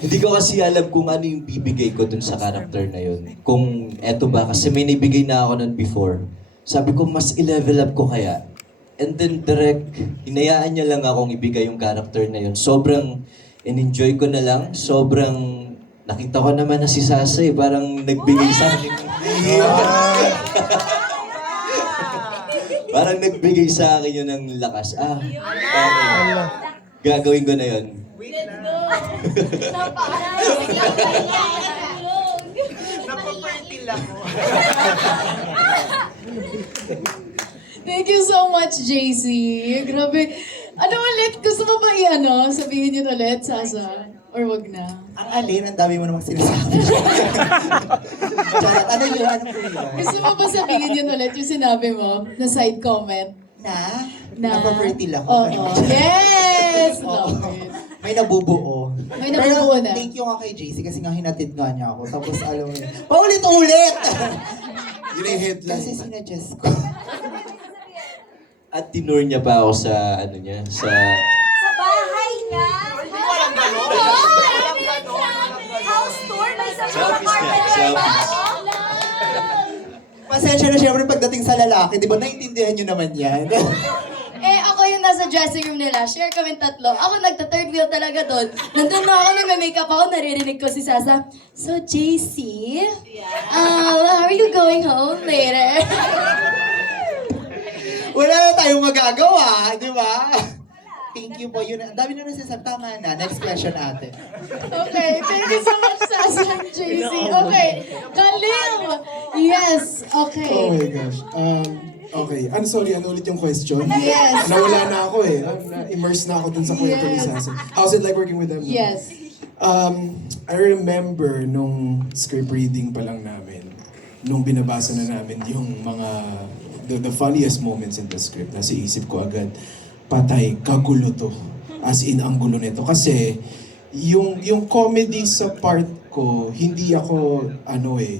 Hindi ko kasi alam kung ano yung bibigay ko dun sa character na yun. Kung eto ba, kasi may nabigay na ako nun before. Sabi ko, mas i-level up ko kaya. And then direct, hinayaan niya lang akong ibigay yung character na yun. Sobrang in-enjoy ko na lang. Sobrang nakita ko naman na si Sasa eh, parang nagbigay sa akin. Parang nagbigay sa akin yun ng lakas. Okay. Gagawin ko na yun. Napapertil ako. Thank you so much, JC. Grabe. Ano ulit? Gusto mo ba sabihin yun ulit, Sasa? Or wag na? Ang alin, ang dami mo namang sinasabi. Charot, ano yun? Ano po yun? Gusto mo ba sabihin yun ulit yung sinabi mo na side comment? Na? Napapertil ako. Oo. Yes! Love it. May nabubuo. May nabubuo Pero na. thank you nga kay JC kasi nga hinatid nga niya ako. Tapos alam mo yun, paulit-ulit! Yun yung headline. Kasi sinadjust ko. At tinur niya pa ako sa ano niya, sa bahay niya. Walang gano'n. House tour, may isang selfies niya, selfies. Pasensya na syempre pagdating sa lalaki, di ba naiintindihan niyo naman yan? Ako yung nasa dressing room nila. Share kami tatlo. Ako nagta-third wheel talaga doon. Nandun na ako, nag-makeup ako, naririnig ko si Sasa. So, JC, how are you going home later? Wala na tayong magagawa, di ba? Thank you po. Yun, ang dami na nasasabi. Tama na. Next question, ate. Okay, thank you so much, Sasa and JC. Okay, Khalil! Yes, okay. Oh my gosh. Okay. I'm sorry, ano ulit yung question? Yes. Nawala na ako eh. Na-immerse na ako dun sa kwento ni Yes. Sasa. How's it like working with them? Yes. I remember nung script reading pa lang namin, nung binabasa na namin yung mga the funniest moments in the script, nasa isip ko agad, patay, kagulo to. As in, ang gulo nito. Kasi, yung comedy sa part ko, hindi ako,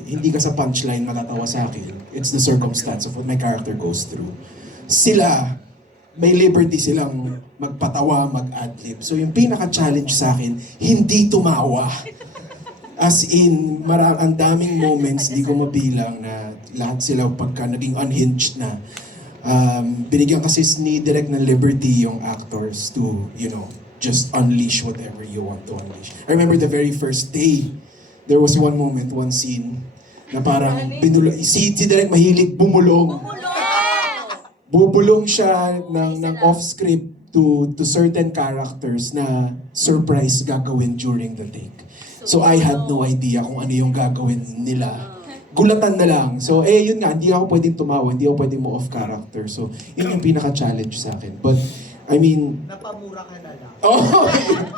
hindi ka sa punchline matatawa sa akin. It's the circumstance of what my character goes through. Sila, may liberty silang magpatawa, mag-adlib. So yung pinaka-challenge sa akin, hindi tumawa. As in, ang daming moments, di ko mabilang na lahat sila pagka naging unhinged na. Binigyan kasi ni Direk ng liberty yung actors to, just unleash whatever you want to unleash. I remember the very first day, there was one moment, one scene, na parang si Direk mahilig bumulong. Bubulong siya ng off-script to certain characters na surprise gagawin during the take. So I had no idea kung ano yung gagawin nila. Gulatan na lang. So yun nga, hindi ako pwedeng tumawa, hindi ako pwedeng mo off character. So yun yung pinaka-challenge sa akin. But I mean, Napamura ka na lang. oh,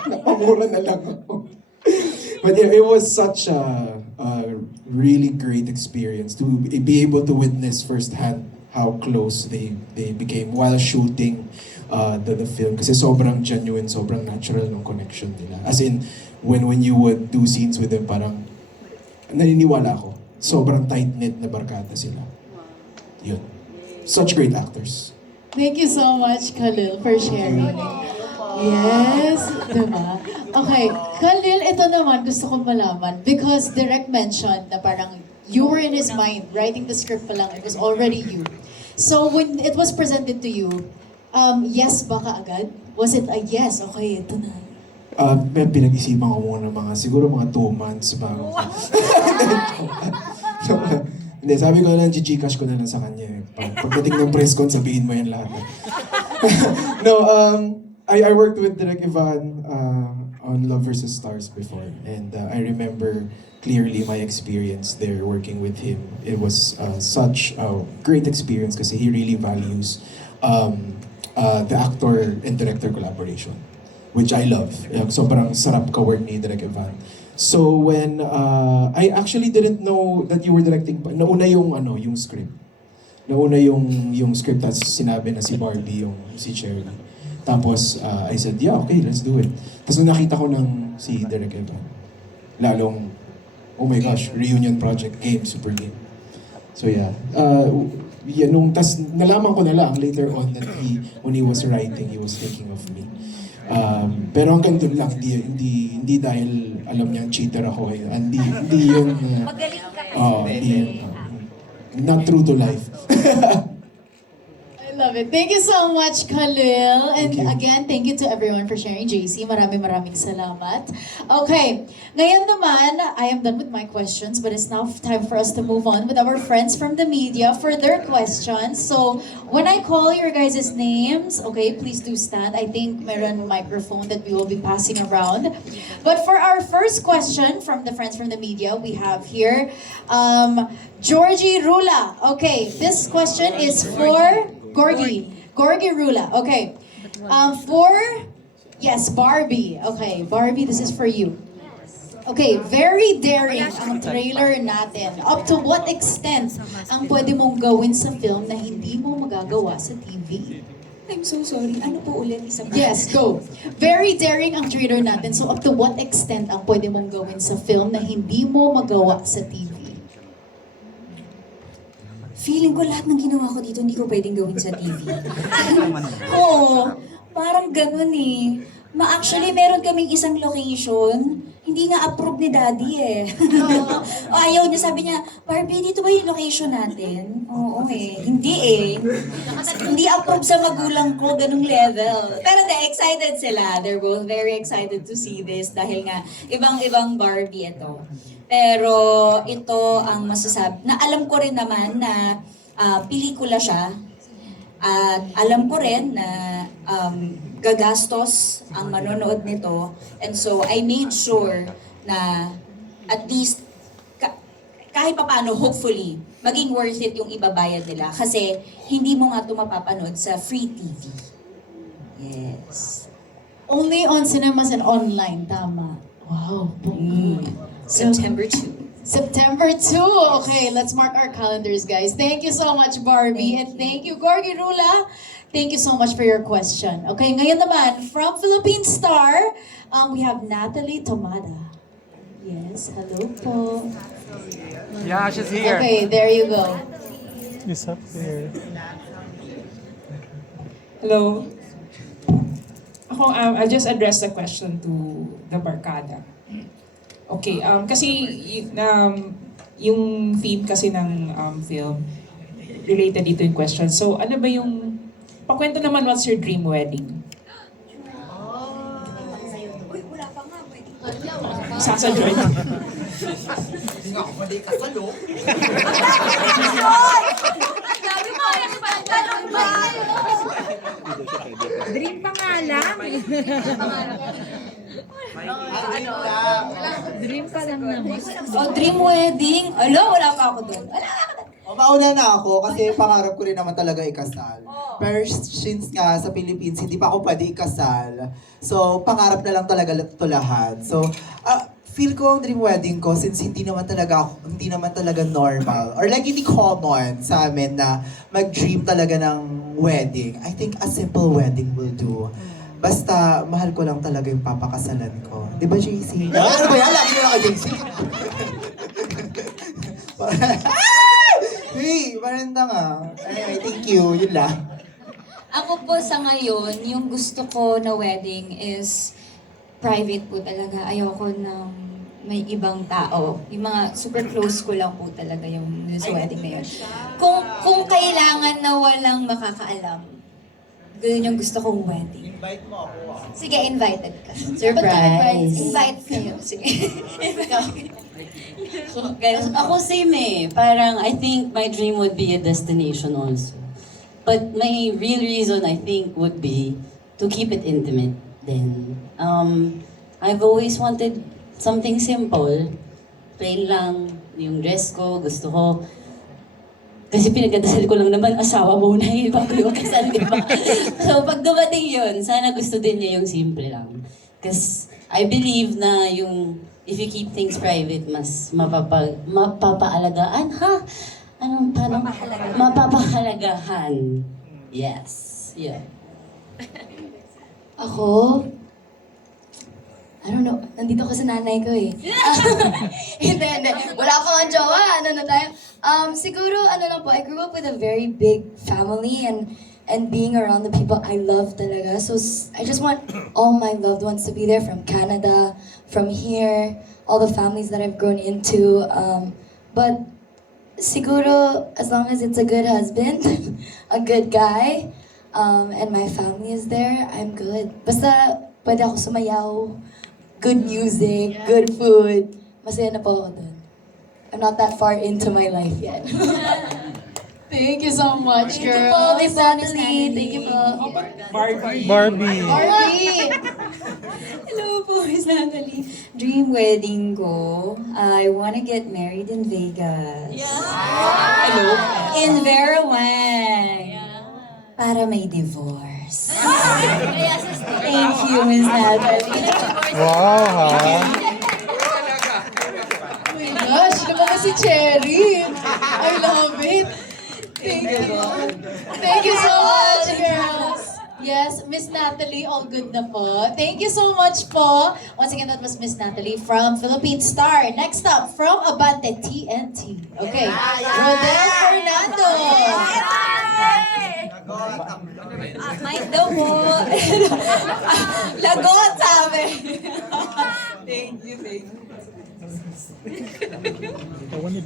napamura na lang ako. But yeah, it was such a really great experience to be able to witness firsthand how close they became while shooting the film. Kasi sobrang genuine, sobrang natural ng connection nila. As in, when you would do scenes with them, parang naniniwala ako. Sobrang tight-knit na barkada sila. Yun. Such great actors. Thank you so much, Khalil, for sharing. Yes, diba? Okay, Khalil, ito naman gusto kong malaman because Direk mentioned na parang you were in his mind, writing the script pa lang, it was already you. So when it was presented to you, yes ba ka agad? Was it a yes? Okay, ito na. May pinag-isipan ko muna siguro mga 2 months bago. Hindi, sabi ko na lang, Gcash ko na lang sa kanya. Pagdating ng press con, sabihin mo yan lahat. No, I worked with Direk Ivan on Love vs. Stars before. And I remember clearly my experience there working with him. It was such a great experience kasi he really values the actor and director collaboration, which I love. Sobrang sarap ka-work ni Direk Ivan. So when I actually didn't know that you were directing, nauna yung script. Nauna yung script, tapos sinabi na si Barbie si Cherry. Tapos I said, yeah, okay, let's do it. Tapos nung nakita ko si Direk Ivan, lalong, oh my gosh, reunion project, game, super game. So yeah, tas nalaman ko na lang later on that when he was writing, he was thinking of me. Pero hanggang doon lang, hindi dahil alam niyang cheater ako. Hindi yun. Magaling ka. Hindi yun. Not true to life. I love it. Thank you so much, Khalil. And Thank you. again, thank you to everyone for sharing, JC. Maraming salamat. Okay, ngayon naman, I am done with my questions, but it's now time for us to move on with our friends from the media for their questions. So, when I call your guys' names, okay, please do stand. I think meron microphone that we will be passing around. But for our first question from the friends from the media, we have here, Georgie Rula. Okay, this question is for Gorgie Rula. Okay. Yes, Barbie. Okay, Barbie, this is for you. Okay, very daring ang trailer natin. Up to what extent ang pwede mong gawin sa film na hindi mo magagawa sa TV? I'm so sorry. Ano po ulit? Isang Yes, go. Very daring ang trailer natin. So up to what extent ang pwede mong gawin sa film na hindi mo magawa sa TV? Feeling ko lahat ng ginawa ko dito hindi ko pwedeng gawin sa TV. Oo, parang ganun eh. Actually, meron kaming isang location, hindi nga approve ni Daddy eh. Ayaw niya, sabi niya, Barbie, dito ba yung location natin? Oo eh, hindi eh. Hindi approve sa magulang ko, ganung level. Pero excited sila. They're both very excited to see this dahil nga ibang Barbie ito. Pero ito ang masasabi, na alam ko rin naman na pelikula siya. At alam ko rin na gagastos ang manonood nito. And so I made sure na at least kahit papaano, hopefully, maging worth it yung ibabayad nila. Kasi hindi mo nga ito mapapanood sa free TV. Yes. Only on cinemas and online, tama. Wow. September 2. September 2. Okay, let's mark our calendars, guys. Thank you so much, Barbie. And thank you, Gorgie Rula. Thank you so much for your question. Okay, ngayon naman, from Philippine Star, we have Natalie Tomada. Yes, hello po. Yeah, she's here. Okay, there you go. She's up there. Hello. Ako, I'll just address the question to the Barkada. Okay, kasi yung theme kasi ng film, related dito yung question. So, ano ba yung, pakwento naman, what's your dream wedding? Sasa Joy. Hindi nga ako pwede kasalo. Dream pa nga lang. Dream pa lang naman. Dream wedding? Wala pa ako doon. Mauna na ako kasi pangarap ko rin naman talaga ikasal. Pero since nga sa Philippines, hindi pa ako pwede ikasal. So, pangarap na lang talaga ito lahat. So, feel ko ang dream wedding ko since hindi naman talaga normal or like hindi common sa amin na mag-dream talaga ng wedding. I think a simple wedding will do. Basta, mahal ko lang talaga yung papakasalan ko. Di ba, JC? Ano ba yan? Lagi na ako, JC. Hey, maranda nga. Anyway, thank you. Yun lang. Ako po sa ngayon, yung gusto ko na wedding is private po talaga. Ayoko ng may ibang tao. Yung mga super close ko lang po talaga yung sa wedding na yun. Kung kailangan na walang makakaalam, ganun yung gusto kong wedding. Invite mo ako. Sige, invited ka. Surprise! Invite kayo. Sige. Ako same eh. Parang I think my dream would be a destination also. But my real reason I think would be to keep it intimate then. I've always wanted something simple. Plain lang yung dress ko, gusto ko. Kasi pinagdadasal ko lang naman, asawa muna bago yung kasal, di ba? So pag dumating yun, sana gusto din niya yung simple lang. Because I believe na yung if you keep things private, mas mapapaalagaan, ha? Paano? Mapapahalagahan. Yes. Yeah. Ako? I don't know. Nandito ko sa nanay ko eh. Hindi. Wala pa nga jowa. Ano na tayo? Siguro, lang po, I grew up with a very big family and being around the people I love talaga. So, I just want all my loved ones to be there from Canada, from here, all the families that I've grown into. But Siguro, as long as it's a good husband, a good guy, and my family is there, I'm good. Basta pwede ako sumayaw, good music, good food, masaya na po ako dun. I'm not that far into my life yet. Thank you so much, Thank you girl. po, Miss Natalie. Thank you po. Barbie. Barbie! Hello po, Miss Natalie. Dream wedding ko. I wanna get married in Vegas. Hello? In Vera Wang. Para may divorce. Thank you, Miss Natalie. Oh my gosh, naman si Cherry. I love it. Thank you. Thank you so much, girls. Yes, Miss Natalie, all good na po. Thank you so much po. Once again, that was Miss Natalie from Philippine Star. Next up, from Abante TNT. Okay, Rodel Fernando. Mic daw po. Lagot, sabi. Thank you.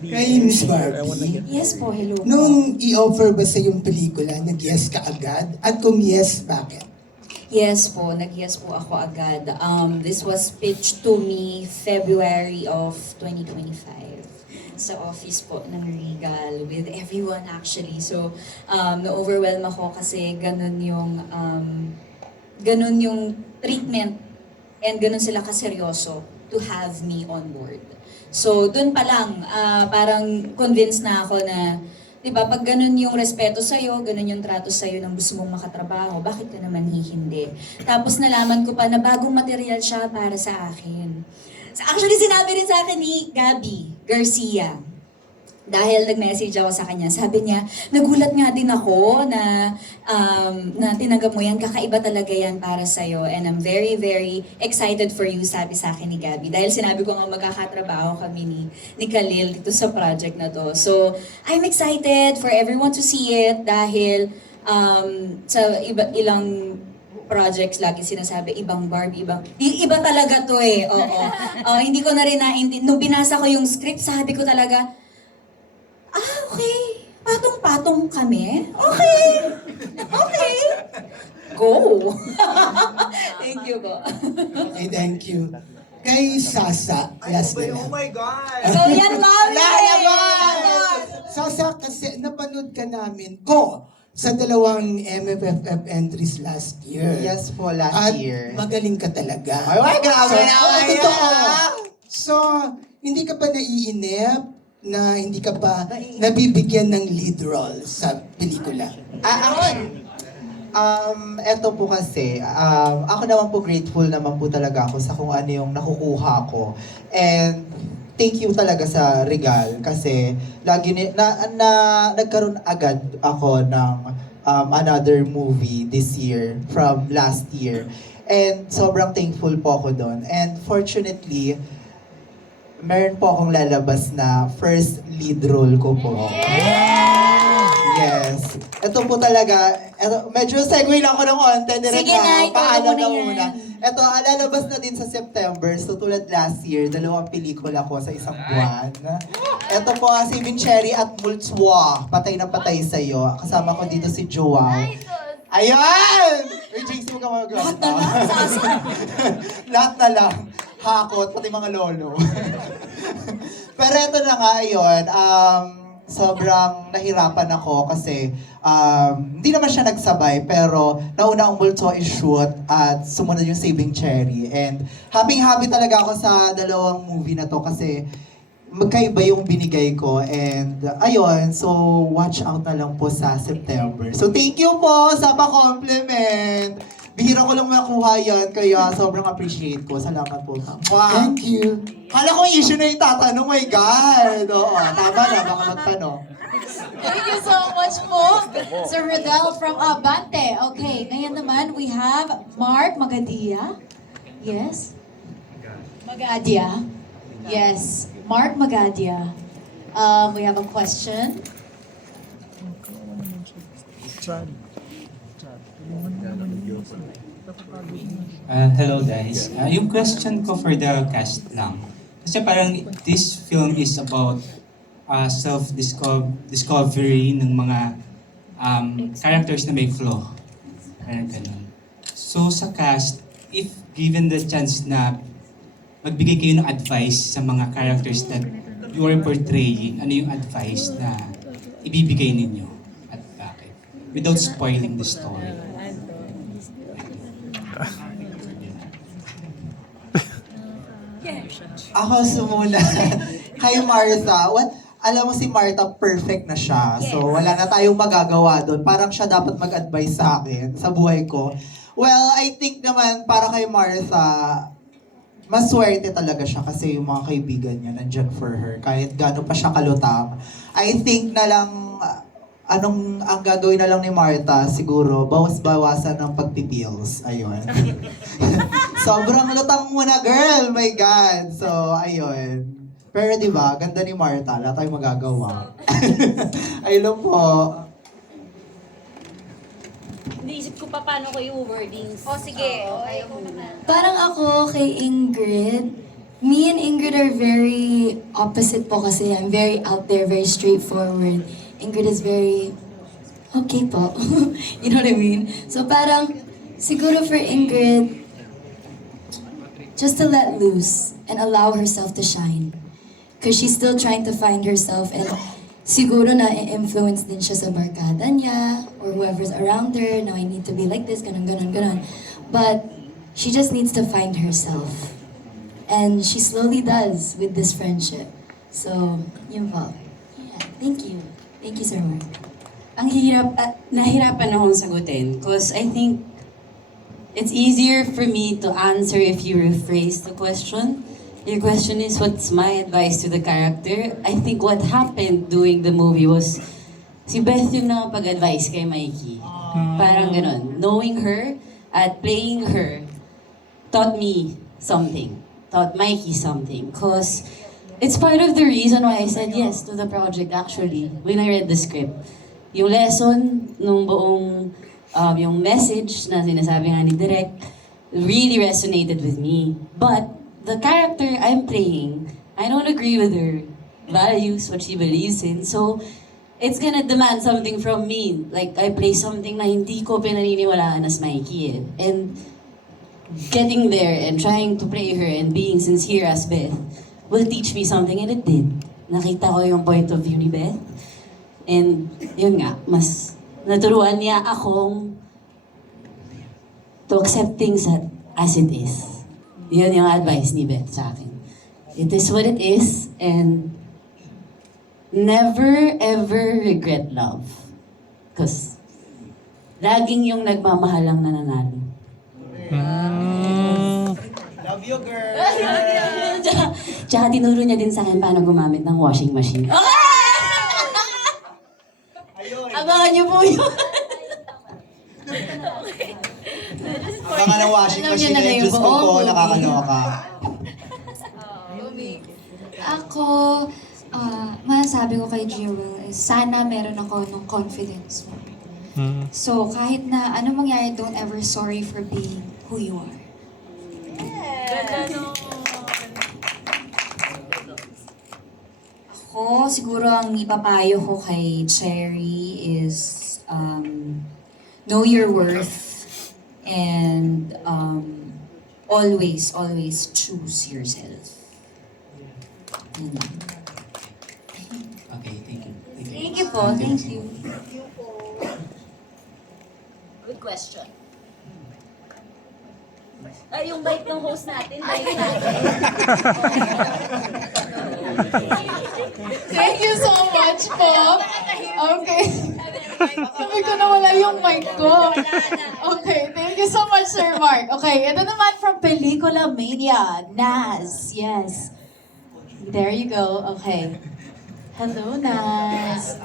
Kay Miss Barbie, Yes po, hello po. nung i-offer ba sa yung pelikula, nag-yes ka agad? At kung yes, bakit? Yes po, nag-yes po ako agad. This was pitched to me February of 2025 sa office po ng Regal with everyone actually. So, na-overwhelm ako kasi ganun yung treatment and ganun sila kaseryoso to have me on board. So, dun pa lang, parang convinced na ako na, di ba, pag ganun yung respeto sa'yo, ganun yung trato sa'yo ng gusto mong makatrabaho, bakit ka naman hihindi? Tapos nalaman ko pa na bagong material siya para sa akin. Actually, sinabi rin sa akin ni Gabby Garcia. Dahil nag-message ako sa kanya, sabi niya, nagulat nga din ako na tinanggap mo yan, kakaiba talaga yan para sa'yo. And I'm very, very excited for you, sabi sa akin ni Gabby. Dahil sinabi ko nga magkakatrabaho kami ni Khalil dito sa project na to. So, I'm excited for everyone to see it dahil sa ilang projects lagi sinasabi, ibang Barbie, iba talaga to eh, oo. Hindi ko na rin naintindihan. Nung binasa ko yung script, sabi ko talaga, okay. Patong-patong kami? Okay. Go! Thank you po. Okay, thank you. Kay Sasa, last na lang. So yan, mami! Sasa, kasi napanood ka namin sa dalawang MFFF entries last year. Yes po, last At year. magaling ka talaga. Ay, grabe na, totoo. So, hindi ka pa naiinip na hindi ka pa nabibigyan ng lead role sa pelikula? Eto po kasi, ako naman po grateful naman po talaga ako sa kung ano yung nakukuha ko. And thank you talaga sa Regal kasi lagi nagkaroon agad ako ng another movie this year from last year. And sobrang thankful po ako doon. And fortunately, meron po akong lalabas na first lead role ko po. Yes. Ito po talaga, medyo segue lang ako ng konti. Sige na, paalam ito na muna muna. yan. Ito, lalabas na din sa September. So tulad last year, 2 pelikula ko sa isang buwan. Ito po, si Vincherry at Multswa, Patay na Patay Sa'yo. Kasama ko dito si Joao. Ayan! Uy, JC, mo ka magawa. Lahat na lang. Hakot, pati mga lolo. Pero ito na nga yun, sobrang nahirapan ako kasi hindi naman siya nagsabay pero nauna ang Multo i-shoot at sumunod yung Saving Cherry. And happy talaga ako sa dalawang movie na to kasi magkaiba yung binigay ko. And ayun, so watch out na lang po sa September. So thank you po sa pa-compliment. Bihira ko lang makuha yan, kaya sobrang appreciate ko. Salamat po. Wow. Thank you. Kala ko issue na yung tatanong, my God. Oo, tama na, baka magtanong. Thank you so much po, Sir Rodel from Abante. Okay, ngayon naman we have Mark Magadia. Yes? Magadia. Yes, Mark Magadia. We have a question. Hello guys. Yung question ko for the cast lang. Kasi parang this film is about self-discovery ng mga characters na may flaw. Parang ganun. So sa cast, if given the chance na magbigay kayo ng advice sa mga characters that you are portraying, ano yung advice na ibibigay ninyo at bakit? Without spoiling the story. Ako sumuna. Kay Martha, alam mo si Martha perfect na siya. So wala na tayong magagawa doon. Parang siya dapat mag-advise sa akin sa buhay ko. Well, I think naman para kay Martha, maswerte talaga siya kasi yung mga kaibigan niya nandyan for her. Kahit gano'n pa siya kalutang. I think na lang, ang gagawin na lang ni Martha, siguro, bawas-bawasan ng pagpipills. Ayun. Sobrang lutang mo na, girl! My God! So, ayun. Pero di ba, ganda ni Martha, wala tayong magagawa. Ayun po. Naisip ko pa paano ko yung wordings. Sige. Parang ako kay Ingrid, me and Ingrid are very opposite po kasi I'm very out there, very straightforward. Ingrid is very, okay po. You know what I mean? So parang, siguro for Ingrid, just to let loose and allow herself to shine. Because she's still trying to find herself and siguro na-influence din siya sa barkada niya or whoever's around her. Now I need to be like this, ganon. But she just needs to find herself. And she slowly does with this friendship. So, yun po. Yeah, thank you. Thank you, Sir Mark. Ang hirap at nahirapan akong sagutin because I think it's easier for me to answer if you rephrase the question. Your question is, what's my advice to the character? I think what happened doing the movie was si Beth yung nakapag-advise kay Mikey. Parang ganun. Knowing her at playing her taught me something. Taught Mikey something. Because it's part of the reason why I said yes to the project actually when I read the script. Yung lesson nung buong yung message na sinasabi nga ni Direk really resonated with me. But the character I'm playing, I don't agree with her values, what she believes in. So, it's gonna demand something from me. Like, I play something na hindi ko pinaniniwalaan as Mikey eh. And getting there and trying to play her and being sincere as Beth will teach me something, and it did. Nakita ko yung point of view ni Beth. And yun nga, mas naturuan niya akong to accept things as it is. Yun yung advice ni Beth sa akin. It is what it is, and never ever regret love. Because laging yung nagmamahal lang nananalo. Love you, girl! Tsaka tinuro niya din sa akin paano gumamit ng washing machine. Abangan niyo po yun. Abangan ng washing Alam machine niyo na na yung yung Diyos ko buong po, movie. nakakaloka. Ako, masasabi ko kay Jewel is sana meron ako ng confidence mo. So kahit na anong mangyari, don't ever sorry for being who you are. Ako, siguro ang ipapayo ko kay Cherry is know your worth and always choose yourself. Yun lang. Okay, thank you. Thank you po, thank you. Good question. Yung bite ng host natin, Thank you so much po. Okay. Sabi ko na wala yung mic ko. Okay, thank you so much, Sir Mark. Okay, ito naman from Pelikula Mania, Naz. Yes. There you go. Okay. Hello, Naz.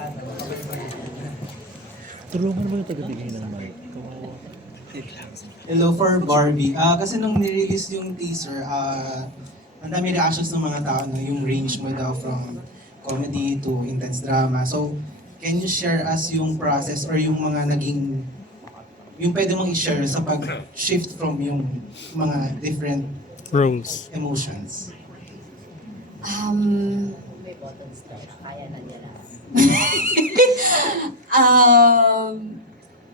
Tulungan mo yung taga-bigay ng mic. Hello for Barbie. Kasi nung nirelease yung teaser, ang dami reactions ng mga tao na yung range mo daw from comedy to intense drama. So, can you share us yung process or yung mga naging, yung pwede mong i-share sa pag-shift from yung mga different Roles. emotions?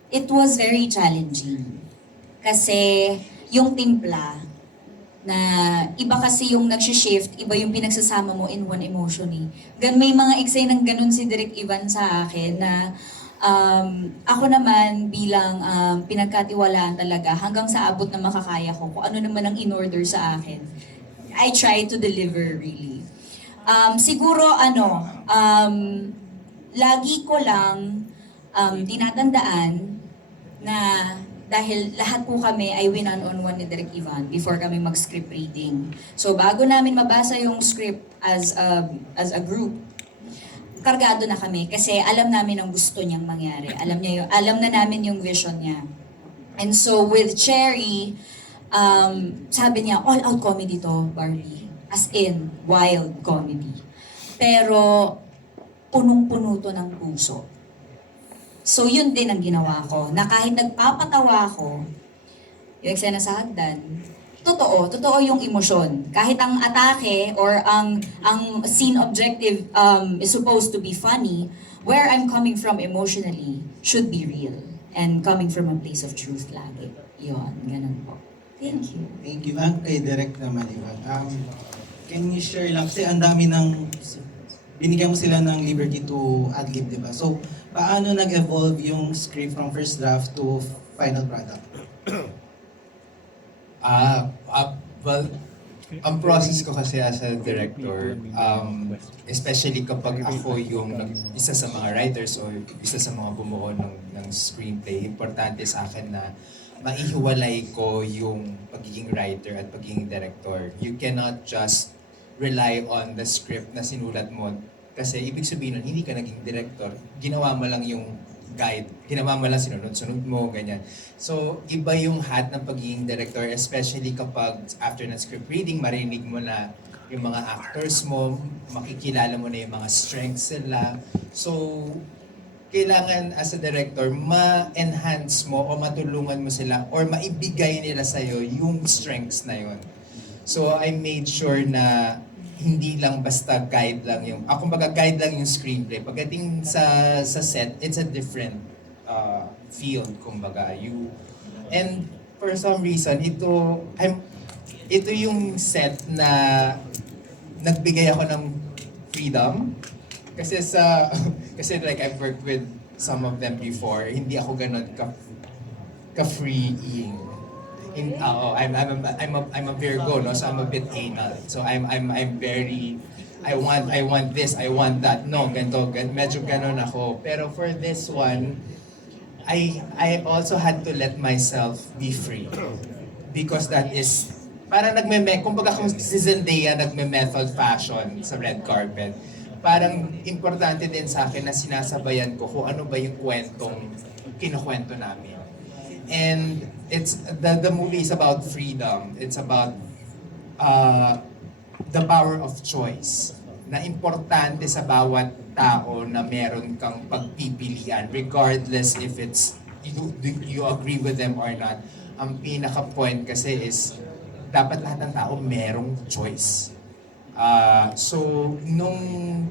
It was very challenging. Kasi yung timpla, na iba kasi yung nag-shift, iba yung pinagsasama mo in one emotion eh. May mga eksena ng ganun si Direk Ivan sa akin na ako naman bilang pinagkatiwalaan talaga hanggang sa abot na makakaya ko, kung ano naman ang in-order sa akin, I try to deliver really. Siguro lagi ko lang tinatandaan na dahil lahat po kami ay one-on-one ni Direk Ivan before kami mag-script reading. So bago namin mabasa yung script as a group, kargado na kami kasi alam namin ang gusto niyang mangyari. Alam na namin yung vision niya. And so with Cherry, sabi niya, all-out comedy to, Barbie. As in, wild comedy. Pero punong-puno to ng puso. So yun din ang ginawa ko, na kahit nagpapatawa ako, yung eksena sa hagdan, totoo yung emosyon. Kahit ang atake or ang scene objective is supposed to be funny, where I'm coming from emotionally should be real. And coming from a place of truth lagi. Yun, ganun po. Thank you. Thank you. Kay Direk naman, Ivan. Can you share lang, kasi ang dami ng binigyan mo sila ng liberty to ad-lib, di ba? So, paano nag-evolve yung script from first draft to final product? Well, ang process ko kasi as a director, especially kapag ako yung isa sa mga writers o isa sa mga bumuo ng screenplay, importante sa akin na maihiwalay ko yung pagiging writer at pagiging director. You cannot just rely on the script na sinulat mo. Kasi ibig sabihin nun, hindi ka naging director. Ginawa mo lang yung guide. Ginawa mo lang sinunod-sunod mo, ganyan. So, iba yung hat ng pagiging director, especially kapag after ng script reading, marinig mo na yung mga actors mo, makikilala mo na yung mga strengths nila. So, kailangan as a director, ma-enhance mo o matulungan mo sila or maibigay nila sa'yo yung strengths na yun. So, I made sure na hindi lang basta guide lang yung, kumbaga guide lang yung screenplay. Pagdating sa set, it's a different field, kumbaga. And for some reason, ito yung set na nagbigay ako ng freedom. Kasi kasi like I've worked with some of them before, hindi ako ganun ka-freeing. I'm a Virgo, no? So I'm a bit anal. So I'm very I want this, I want that. No, ganito, medyo ganon ako. Pero for this one, I also had to let myself be free. Because that is parang kumbaga kung si Zendaya nagme-method fashion sa red carpet. Parang importante din sa akin na sinasabayan ko kung ano ba yung kwentong kinukwento namin. And the movie is about freedom. It's about the power of choice. Na importante sa bawat tao na meron kang pagpipilian, regardless if it's you agree with them or not. Ang pinaka-point kasi is dapat lahat ng tao merong choice. So nung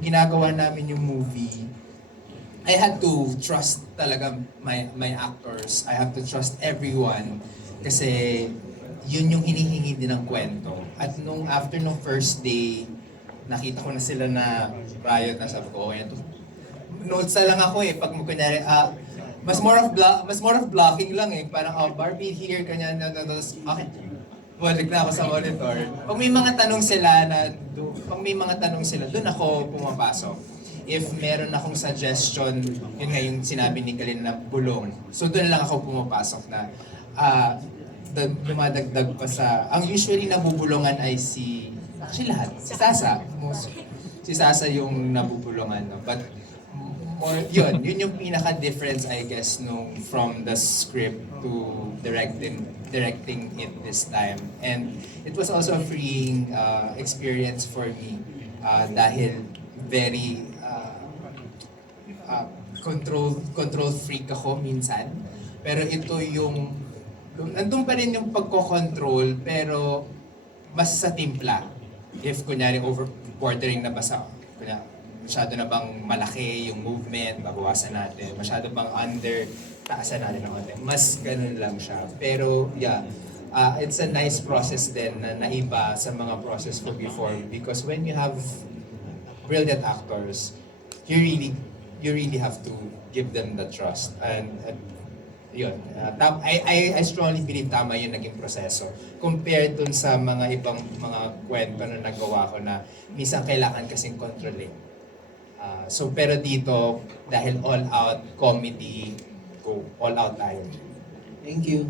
ginagawa namin yung movie, I had to trust talaga my actors. I have to trust everyone kasi yun yung hinihingi din ng kwento. At after nung first day, nakita ko na sila na riot na sabi ko, notes na lang ako pag kunyari, mas more of blocking lang parang Barbie here, ganyan, okay. Balik na ako sa monitor. Pag may mga tanong sila, doon ako pumapasok. If meron akong suggestion, yun nga yung sinabi ni Kalin na bulong. So doon lang ako pumapasok na dumadagdag pa sa... Ang usually nabubulungan ay actually lahat. Si Sasa. Si Sasa yung nabubulungan. No? But yun yung pinaka-difference I guess from the script to directing it this time. And it was also a freeing experience for me dahil very control freak ako minsan. Pero ito yung nandun pa rin yung pagko-control pero mas sa timpla. If kunyari over-bordering na ba sa masyado na bang malaki yung movement, babawasan natin, masyado bang under, taasan natin ng konti. Mas ganun lang siya. Pero yeah, it's a nice process din na naiba sa mga process ko before because when you have brilliant actors, you really have to give them the trust. And yun, I strongly believe tama yung naging proseso. Compared dun sa mga ibang mga kwento na nagawa ko na minsan kailangan kasing kontrolin. So pero dito, dahil all-out comedy, go all out tayo. Thank you.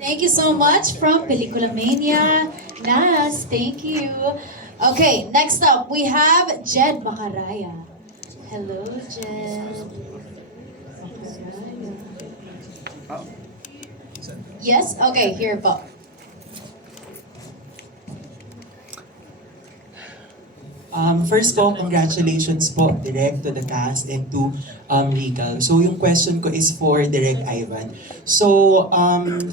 Thank you so much from Pelikula Mania. Nas, thank you. Okay, next up, we have Jed Bacaraya. Hello, Jed. Yes? Okay, here po. First po, congratulations po direct to the cast and to Regal. So yung question ko is for Direct Ivan. So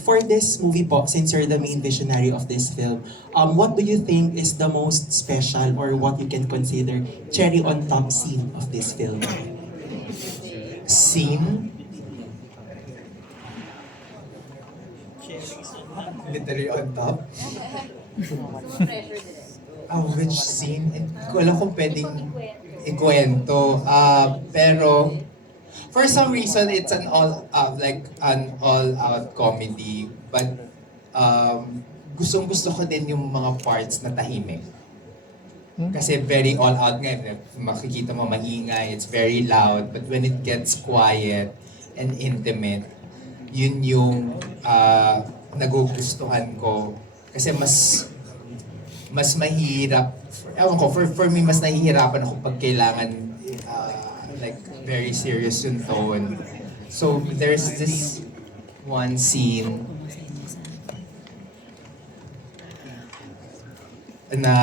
for this movie po, since you're the main visionary of this film, what do you think is the most special or what you can consider cherry on top scene of this film? Scene? Literally on top? Which scene? Hindi ko alam kung pwedeng ikwento. Pero for some reason, it's an all-out comedy. But gustong-gusto ko din yung mga parts na tahimik. Kasi very all-out ngayon. Makikita mo maingay, it's very loud. But when it gets quiet and intimate, yun yung nagugustuhan ko. Kasi mas mahirap, ewan ko, for me, mas nahihirapan ako pag kailangan like very serious yung tone. So there's this one scene na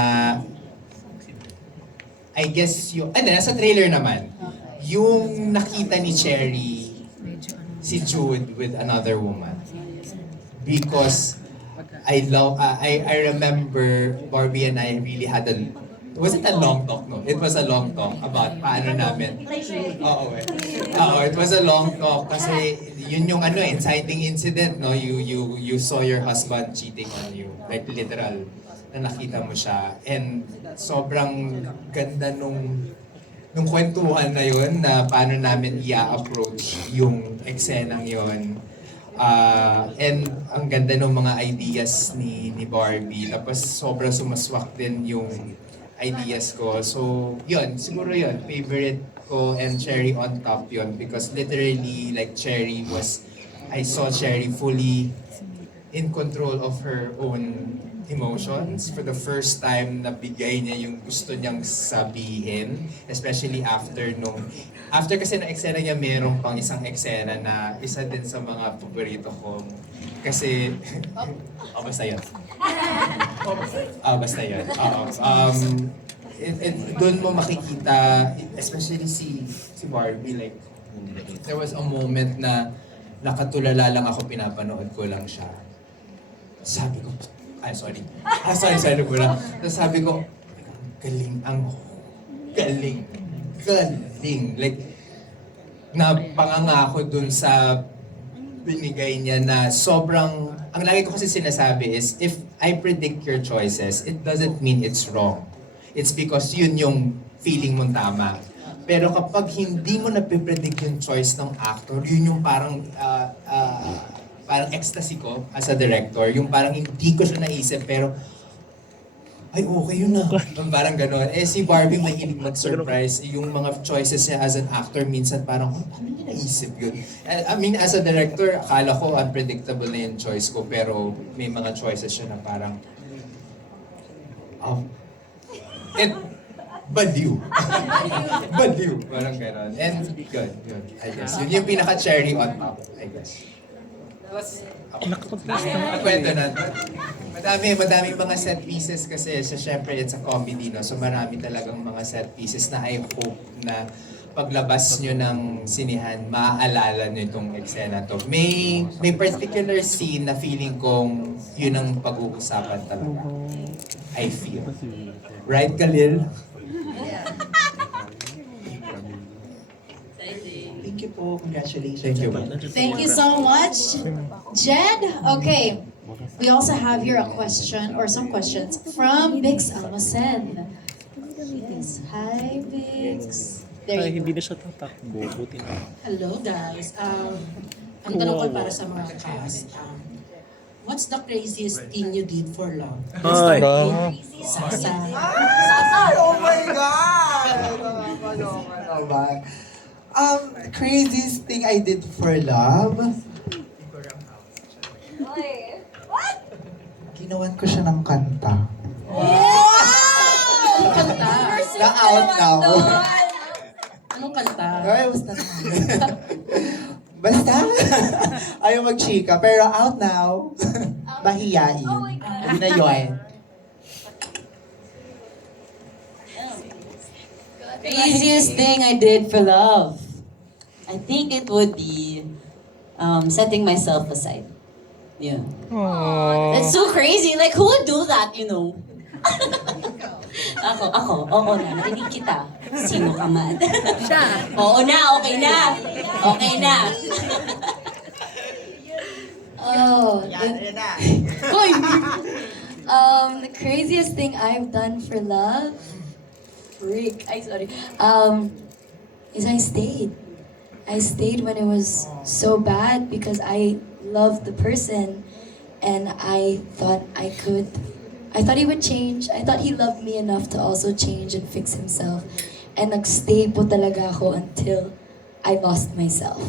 I guess yung, nasa trailer naman, yung nakita ni Cherry si Jude with another woman. Because I remember Barbie and I really had was it a long talk? No, it was a long talk about paano namin. It was a long talk kasi yun yung inciting incident, no? You saw your husband cheating on you, like literal na nakita mo siya. And sobrang ganda nung kwentuhan na yun na paano namin i-approach yung eksenang yun. And ang ganda ng mga ideas ni Barbie. Tapos sobrang sumaswak din yung ideas ko. So, yun. Siguro yun. Favorite ko and Cherry on top yun. Because literally, like Cherry I saw Cherry fully in control of her own emotions. For the first time, nabigay niya yung gusto niyang sabihin. Especially after kasi na eksena niya, meron pang isang eksena na isa din sa mga paborito ko. Kasi, basta yun. Basta yun. Doon mo makikita, especially si Barbie, like, there was a moment na nakatulala lang ako, pinapanood ko lang siya. Sabi ko, sorry. Sorry po lang. Tapos sabi ko, galing. Like, napangangako dun sa binigay niya na sobrang, ang lagi ko kasi sinasabi is, if I predict your choices, it doesn't mean it's wrong. It's because yun yung feeling mong tama. Pero kapag hindi mo napipredict yung choice ng actor, yun yung parang ecstasy ko as a director. Yung parang hindi ko siya naisip, pero ay, okay yun na. Parang gano'n. Si Barbie mahilig mag-surprise. Yung mga choices niya as an actor, minsan parang, paano niya naisip yun? I mean, as a director, akala ko unpredictable na yung choice ko, pero may mga choices siya na parang, baliw. Baliw. Parang gano'n. And good. I guess. Yun yung pinaka-cherry on top, I guess. Kwento na. Madaming mga set pieces kasi syempre it's a comedy, no? So marami talagang mga set pieces na I hope na paglabas nyo ng sinihan, maaalala nyo itong eksena to. May particular scene na feeling kong yun ang pag-uusapan talaga. I feel. Right, Khalil? po. Congratulations. Thank you. Thank you so much, Jed. Okay, we also have here a question or some questions from Bix Almacen. Yes. Hi, Bix. There you go. Hindi na siya tatakbo. Buti na. Hello guys. Ang tanong ko para sa mga cast. What's the craziest thing you did for love? Ay. Sasa. Oh my God! Nakakaloka naman. Craziest thing I did for love? Ginawan ko siya ng kanta. Anong kanta? Na-out now. Anong kanta? Ay, basta. Basta. Ayaw magchika, pero out now. Mahiyain. Hindi na yun. Craziest thing I did for love. I think it would be setting myself aside. Yeah. That's so crazy. Like, who would do that, you know? Ako, oo na, narinig kita. Sino ka man? Siya. Oo na, okay na. Okay na. Oh, the craziest thing I've done for love, is I stayed. I stayed when it was so bad because I loved the person and I thought he would change. I thought he loved me enough to also change and fix himself. And nagstay po talaga ako until I lost myself.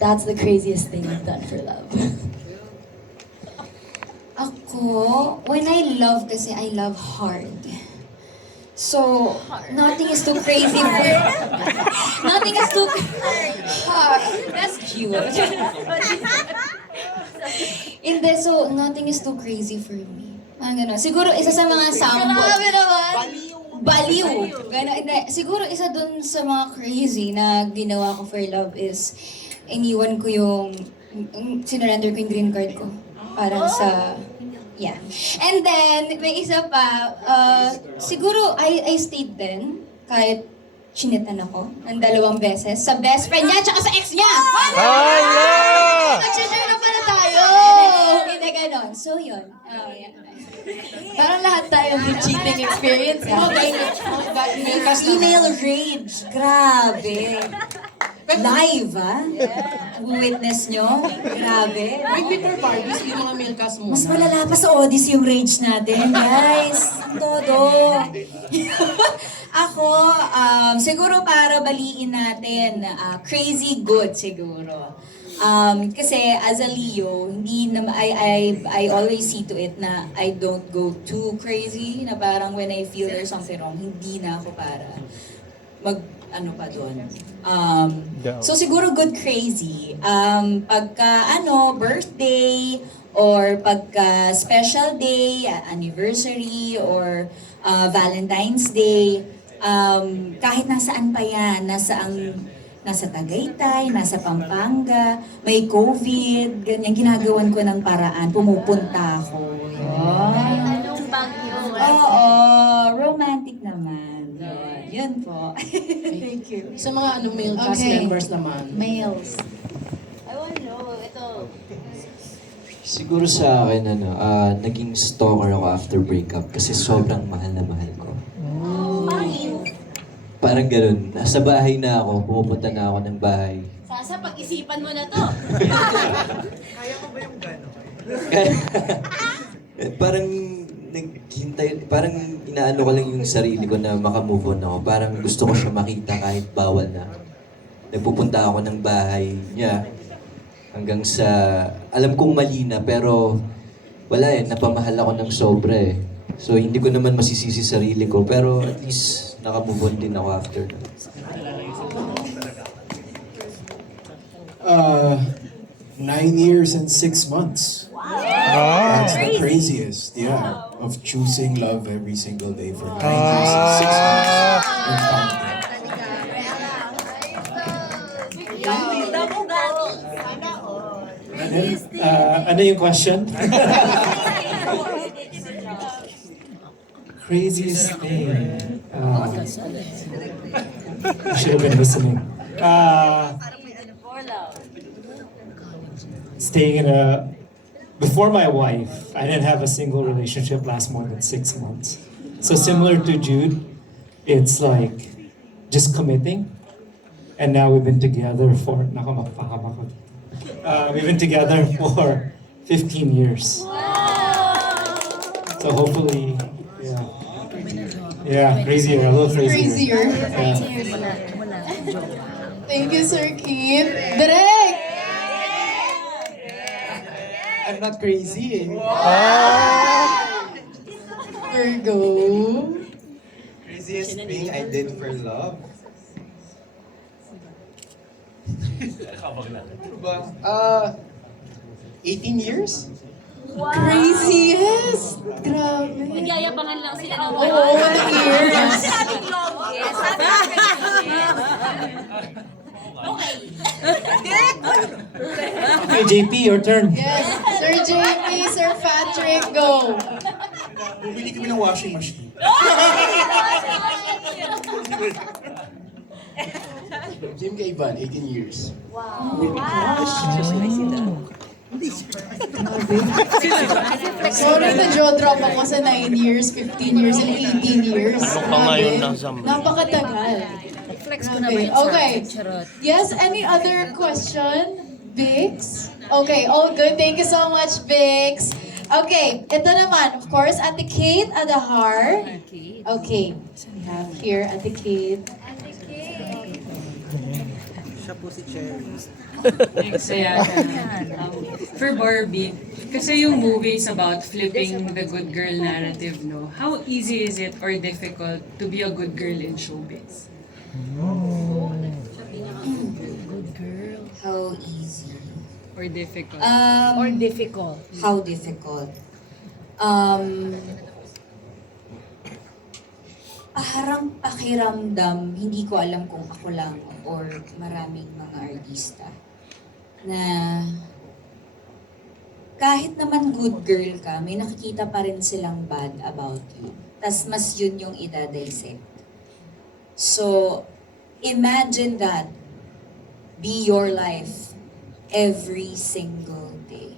That's the craziest thing I've done for love. Ako, when I love kasi, I love hard. So, nothing is too crazy for... nothing is too hard. That's cute. Hindi, so, nothing is too crazy for me. Ganun. Siguro, isa sa mga sample. Grabe naman. Baliw. Ganun. Hindi, siguro, isa dun sa mga crazy na ginawa ko for love is iniwan ko sinurrender ko yung green card ko. Para sa... Yeah. And then, may isa pa, siguro I stayed din, kahit chinitan ako ng 2 beses, sa best friend niya, tsaka sa ex niya! Nag-share na pala tayo! Hindi ganon. So, yun. Yeah. Parang lahat tayo may cheating experience. Email rage. Grabe. Live, ah? Witness nyo? Grabe. May Peter Barbies, yung mga male cast mo. Mas malala pa sa Odyssey yung rage natin, guys. Todo. Ako, siguro para baliin natin, crazy good siguro. Kasi as a Leo, hindi na, I always see to it na I don't go too crazy, na parang when I feel there's something wrong, hindi na ako para pa doon. So siguro good crazy. Pagka birthday or pagka special day, anniversary or Valentine's Day, kahit nasaan pa yan, nasa Tagaytay, nasa Pampanga, may COVID, ganyan, ginagawan ko ng paraan, pumupunta ako. Oo, romantic naman. Yun po. Thank you. Sa mga male cast members naman. Males. I wanna know, ito. Siguro sa akin, naging stalker ako after breakup kasi sobrang mahal na mahal ko. Parang ganun. Nasa bahay na ako, pumupunta na ako ng bahay. Sasa, pag-isipan mo na to. Kaya ko ba yung gano'n? Parang naghintay, parang inaano ko lang yung sarili ko na makamove on ako. Parang gusto ko siya makita kahit bawal na. Nagpupunta ako ng bahay niya hanggang sa, alam kong mali na pero wala napamahal ako ng sobra eh. So hindi ko naman masisisi sarili ko pero at least nakamove on din ako after that. 9 years and 6 months. That's the craziest, of choosing love every single day for 9 years and 6 months. And counting. Ano yung question? Craziest thing. I should have been listening. Staying in a before my wife, I didn't have a single relationship last more than 6 months. So similar to Jude, it's like just committing. And now we've been together for we've been together for 15 years. So hopefully, yeah, crazier, a little crazier. Crazier. Thank you, Sir Keith. Direk! I'm not crazy. Virgo. Craziest thing I did for love. Ano ba? 18 years? Craziest! Grabe. Nagyayabangan lang sila ng Oo, walang years. Okay, JP, your turn. Yes, Sir JP, Sir Patrick, go. Bumili kami ng washing machine. Jim Gayvan, 18 years. Sorry na jaw drop ako sa 9 years, 15 years, and 18 years. Grabe. Napakatagal. Grabe. Okay. Yes, any other question? Bix? Okay, all good. Thank you so much, Bix. Okay, ito naman, of course, Ate Kate Adahar. Okay, we have here Ate Kate. Siya po si Cherry. Thanks, for Barbie, kasi yung movie is about flipping the good girl narrative, no? How easy is it or difficult to be a good girl in showbiz? How easy? Or difficult? Or difficult. How difficult? Parang pakiramdam, hindi ko alam kung ako lang or maraming mga artista na kahit naman good girl ka, may nakikita pa rin silang bad about you. Tas mas yun yung idadissect. So, imagine that be your life every single day.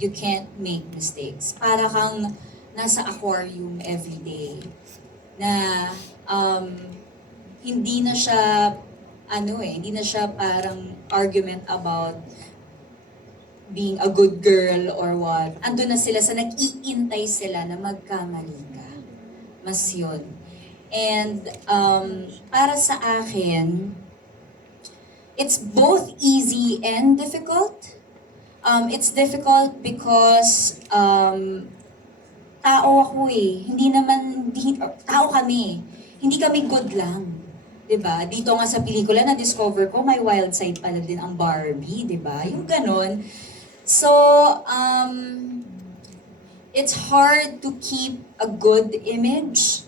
You can't make mistakes. Para kang nasa aquarium every day na hindi na siya hindi na siya parang argument about being a good girl or what. Andun na sila sa nag-iintay sila na magkamali ka. Mas yun. And para sa akin, it's both easy and difficult. It's difficult because tao ako eh. Tao kami. Hindi kami good lang. 'Di ba? Dito nga sa pelikula na-discover ko, may wild side pala din ang Barbie, 'di ba? Yung ganon. So, it's hard to keep a good image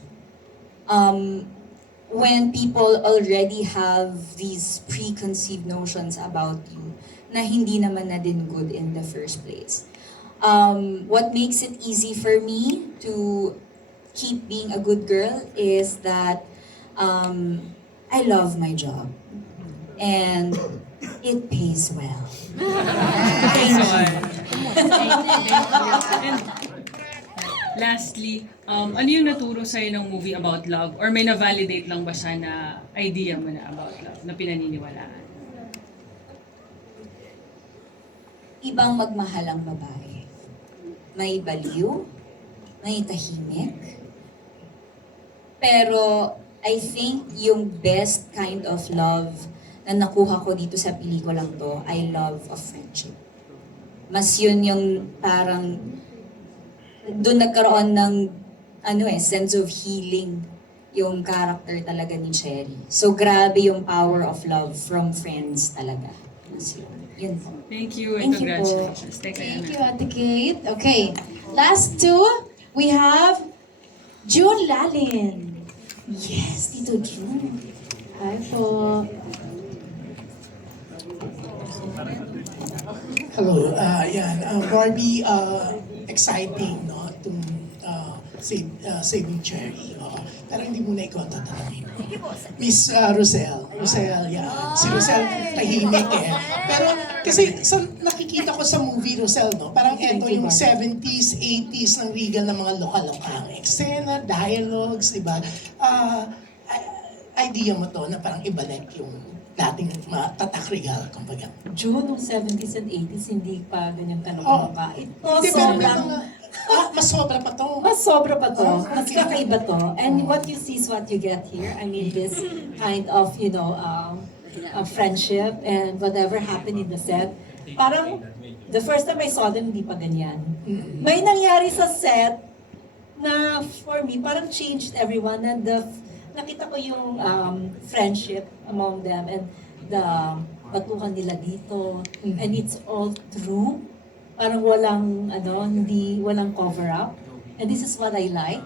when people already have these preconceived notions about you na hindi naman na din good in the first place. What makes it easy for me to keep being a good girl is that I love my job and it pays well. And lastly, ano yung naturo sa'yo ng movie about love? Or may na-validate lang ba siya na idea mo na about love, na pinaniniwalaan? Ibang magmahal ang babae. May baliw, may tahimik. Pero I think yung best kind of love na nakuha ko dito sa pelikulang to, I love of friendship. Mas yun yung parang doon nagkaroon ng sense of healing yung character talaga ni Cherry. So grabe yung power of love from friends talaga. Mas yun po. Thank you and Thank you po. congratulations. Thank you, Ate Kate. Okay, last two, we have June Lalin. Yes, Tito June. Hi po. Hello, Barbie, exciting, no? Saving Cherry. Pero hindi muna ikaw tatanungin. Miss Rosel. Rosel, yeah. Si Rosel tahimik eh. Pero kasi sa nakikita ko sa movie, Rosel, no? Parang eto yung 70s, 80s ng Regal ng mga lokal-lokal eksena, dialogues, di ba? Idea mo to na parang ibalik yung dating tatak Regal, kumbaga. June, nung 70s and 80s, hindi pa ganyan Oh. ka. Ito, Hindi, pero may sobrang... mga, mas sobra pa to. Mas sobra pa to. Oh, Mas okay. kakaiba to. And what you see is what you get here. I mean, this kind of, friendship and whatever happened in the set. Parang, the first time I saw them, hindi pa ganyan. May nangyari sa set na, for me, parang changed everyone. And nakita ko yung friendship among them and the batuhan nila dito. And it's all true. Parang walang cover up. And this is what I like.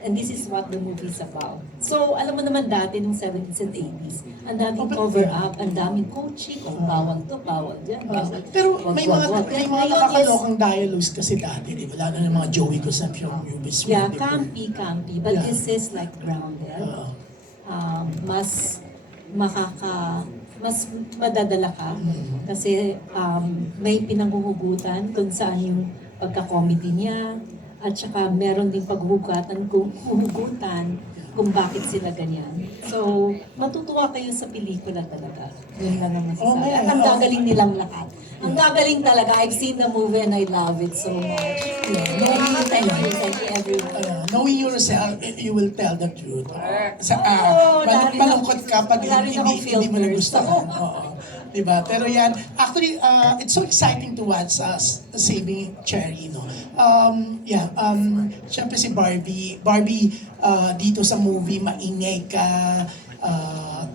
And this is what the movie is about. So, alam mo naman dati, nung 70s and 80s, ang daming cover up, ang daming coaching, kung bawal to, bawal dyan. Pero may mga Ngayon is- nakakalokang dialogues kasi dati, di ba? Lalo ng mga Joey Concepcion movies. Yeah, di ba? campy. But Yeah. this is like grounded. Mas madadala ka. Kasi may pinanghuhugutan kung saan yung pagka-comedy niya. At saka meron ding paghuhugutan kung bakit sila ganyan. So, matutuwa kayo sa pelikula talaga. Yun lang naman Oh, sasabi. man. At ang gagaling nilang lahat. Ang gagaling talaga. I've seen the movie and I love it so much. Yeah. Thank you everyone. Knowing yourself, you will tell the truth. lalo na- Malungkot ka pag lalo na hindi kung mo filters. nagustuhan. Oo. Diba? Pero yan, actually, it's so exciting to watch Saving Cherry, no? Siyempre si Barbie, dito sa movie, maingay ka,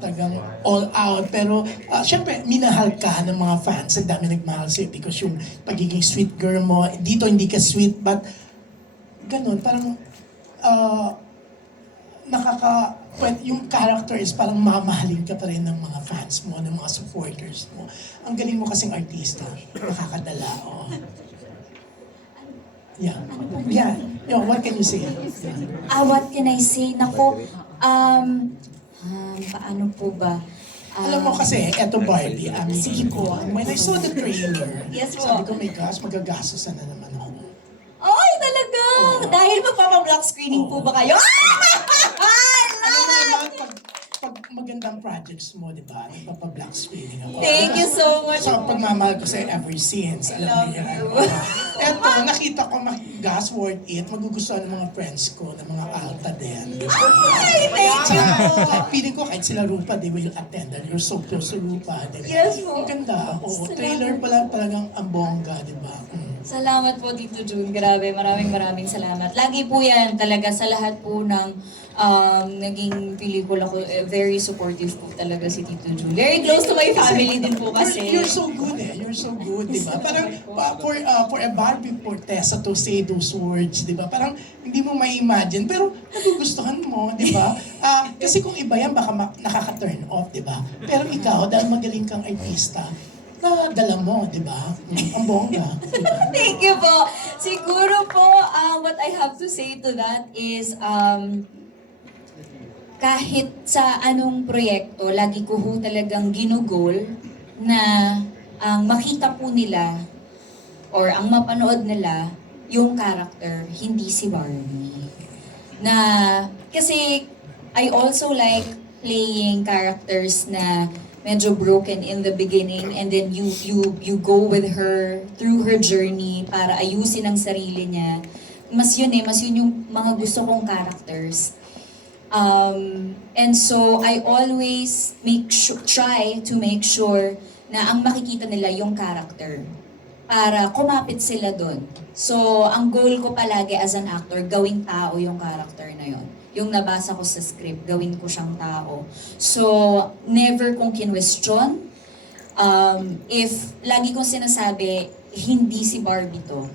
tagang all out. Pero, siyempre, minahal ka ng mga fans. Ang dami nagmahal sa'yo because yung pagiging sweet girl mo, dito hindi ka sweet, but ganun, parang, yung character is parang mamahalin ka pa rin ng mga fans mo, ng mga supporters mo. Ang galing mo kasing artista, nakakadala. Oh. Yeah. Yeah. What can you say? What can I say? Nako, paano po ba? Alam mo kasi, eto Barbie, Sige po. when I saw the trailer, Yes po. sabi ko, my gosh, magagastos na naman ako. Ay, talaga! Dahil magpapa-block screening po ba kayo? Alam mo naman, pag magandang projects mo, di ba? Nagpapa-black screening ako. Thank you so much. So, pagmamahal ko sa'yo ever since. Alam mo yan. Eto, nakita ko, gas worth it. Magugustuhan ng mga friends ko, ng mga alta din. Di ba? Ay, thank you po. Feeling ko kahit sila Rupa, they will attend. And you're so close to Rupa. Di ba? Yes po. Ang ganda. Oo, trailer pa lang talagang ang bongga, di ba? Salamat po, Tito June. Grabe, maraming salamat. Lagi po yan talaga sa lahat po ng naging pelikula ko. Very supportive po talaga si Tito June. Very close to my family din po kasi. You're so good eh. You're so good, di ba? Parang for a Barbie Fortesa to say those words, di ba? Parang hindi mo mai-imagine, pero nagugustuhan mo, di ba? Kasi kung iba yan, baka nakaka-turn off, di ba? Pero ikaw, dahil magaling kang artista, dala mo, di ba? Ang bongga. Diba? Thank you po. Siguro po, what I have to say to that is, kahit sa anong proyekto, lagi ko ho talagang ginugol na ang makita po nila or ang mapanood nila yung character, hindi si Barbie. Na, kasi I also like playing characters na medyo broken in the beginning and then you go with her through her journey para ayusin ang sarili niya. Mas yun yung mga gusto kong characters. And so I always try to make sure na ang makikita nila yung character para kumapit sila doon. So ang goal ko palagi as an actor, gawing tao yung character na yon. Yung nabasa ko sa script, gawin ko siyang tao. So, never kong kinwestiyon. If lagi kong sinasabi, hindi si Barbie to.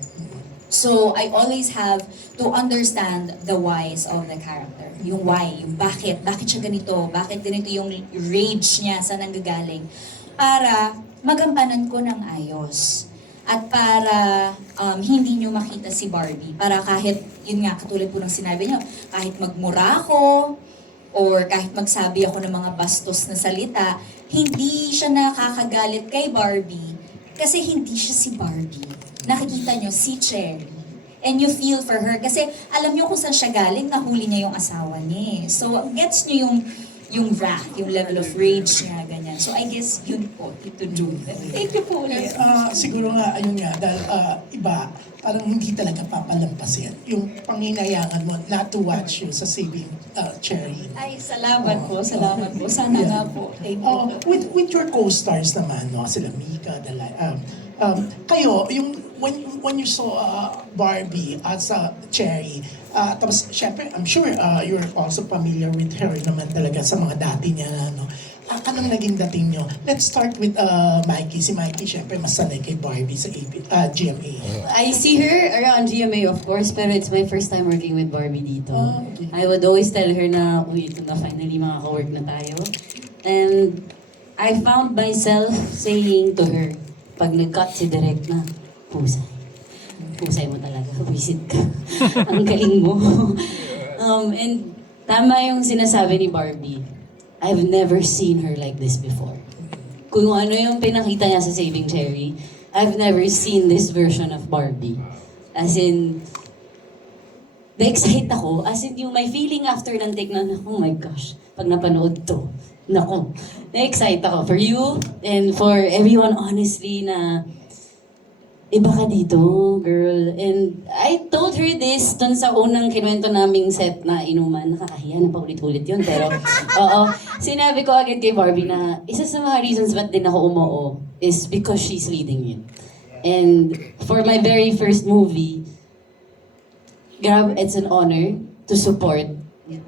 So, I always have to understand the whys of the character. Yung why, yung bakit siya ganito, bakit ganito yung rage niya, saan nanggagaling. Para magampanan ko ng ayos. at para hindi nyo makita si Barbie. Para kahit, yun nga, katulad po ng sinabi nyo, kahit magmura ako, or kahit magsabi ako ng mga bastos na salita, hindi siya nakakagalit kay Barbie kasi hindi siya si Barbie. Nakikita nyo, si Cherry. And you feel for her kasi alam nyo kung saan siya galing, nahuli niya yung asawa niya. So, gets nyo yung wrath, yung level of rage niya, ganyan. So, I guess yun po, Tito June. Thank you po ulit. Siguro nga, ayun nga, dahil iba, parang hindi talaga papalampasin yung panginayangan mo not to watch you sa Saving Cherry. Ay, salamat po. Sana nga po. Thank you. With your co-stars naman, no, sila Mika, kayo, yung when you saw Barbie at sa Cherry, tapos syempre, I'm sure you're also familiar with her naman talaga sa mga dati niya, no? Anong naging dating nyo? Let's start with Mikey. Si Mikey, syempre, mas sanay kay Barbie sa GMA. I see her around GMA, of course, pero it's my first time working with Barbie dito. Okay. I would always tell her na, uy, ito na, finally makaka-work na tayo. And I found myself saying to her, pag nag-cut si Direk na, pusay. Pusay mo talaga, wisit ka. Ang galing mo. And tama yung sinasabi ni Barbie. I've never seen her like this before. Kung ano yung pinakita niya sa Saving Cherry, I've never seen this version of Barbie. As in, na-excite ako. As in, yung my feeling after ng take na, oh my gosh, pag napanood to, naku, na-excite ako for you and for everyone honestly na iba ka dito, girl. And I told her this dun sa unang kinuwento naming set na inuman. Nakakahiya na paulit-ulit yun. Pero, oo. Sinabi ko agad kay Barbie na isa sa mga reasons ba't din ako umoo is because she's leading it. And for my very first movie, it's an honor to support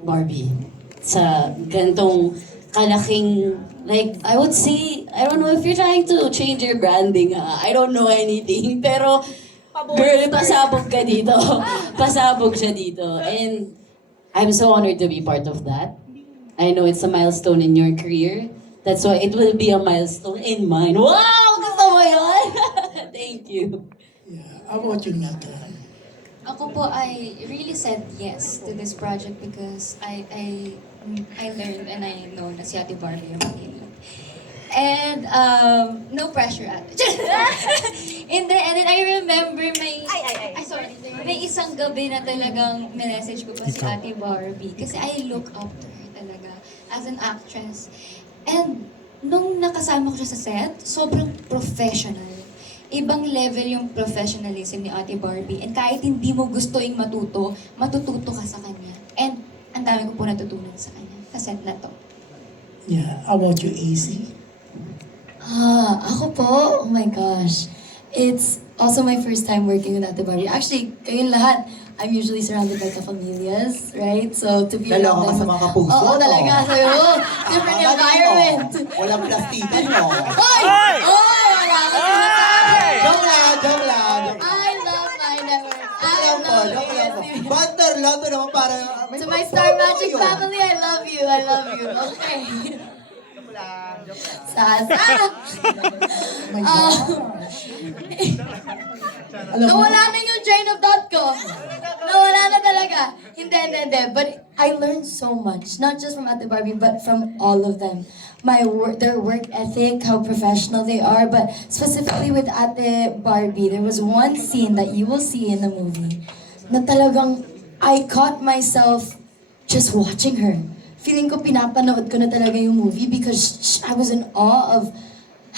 Barbie sa gantong kalaking, like, I would say, I don't know if you're trying to change your branding, I don't know anything, pero, girl, pasabog ka dito. Pasabog siya dito. And I'm so honored to be part of that. I know it's a milestone in your career. That's why it will be a milestone in mine. Wow! Gusto mo yun? Thank you. How about you, Mika? Ako po, I really said yes to this project because I learned and I know na si Ate Barbie yung makinig. And no pressure ate. And then I remember may isang gabi na talagang message ko pa si Ate Barbie kasi I look up to her talaga as an actress. And nung nakasama ko siya sa set, sobrang professional. Ibang level yung professionalism ni Ate Barbie. And kahit hindi mo gustoing matututo ka sa kanya. And ang dami ko po natutunan sa kanya, sa set na to. Yeah. How about you, AC? Ako po, oh my gosh. It's also my first time working with Ate Barbie. Actually, kayong lahat, I'm usually surrounded by kapamillas, right? So to be Dalawa ka around sa them- mga kapuso, Oo, no? talaga. So, different environment. Walang plastikan, no? Hoy! Hoy! Wala akong sinasabi! Joke lang. I love my network. I Joke love lang. you. Banter lang to naman para... To my Star Magic family, I love you. I love you. Okay. Sasa! Nawala na yung train of thought ko. Nawala na talaga. Hindi. But I learned so much. Not just from Ate Barbie, but from all of them. Their work ethic, how professional they are. But specifically with Ate Barbie, there was one scene that you will see in the movie na talagang I caught myself just watching her. Feeling ko pinapanood ko na talaga yung movie because I was in awe of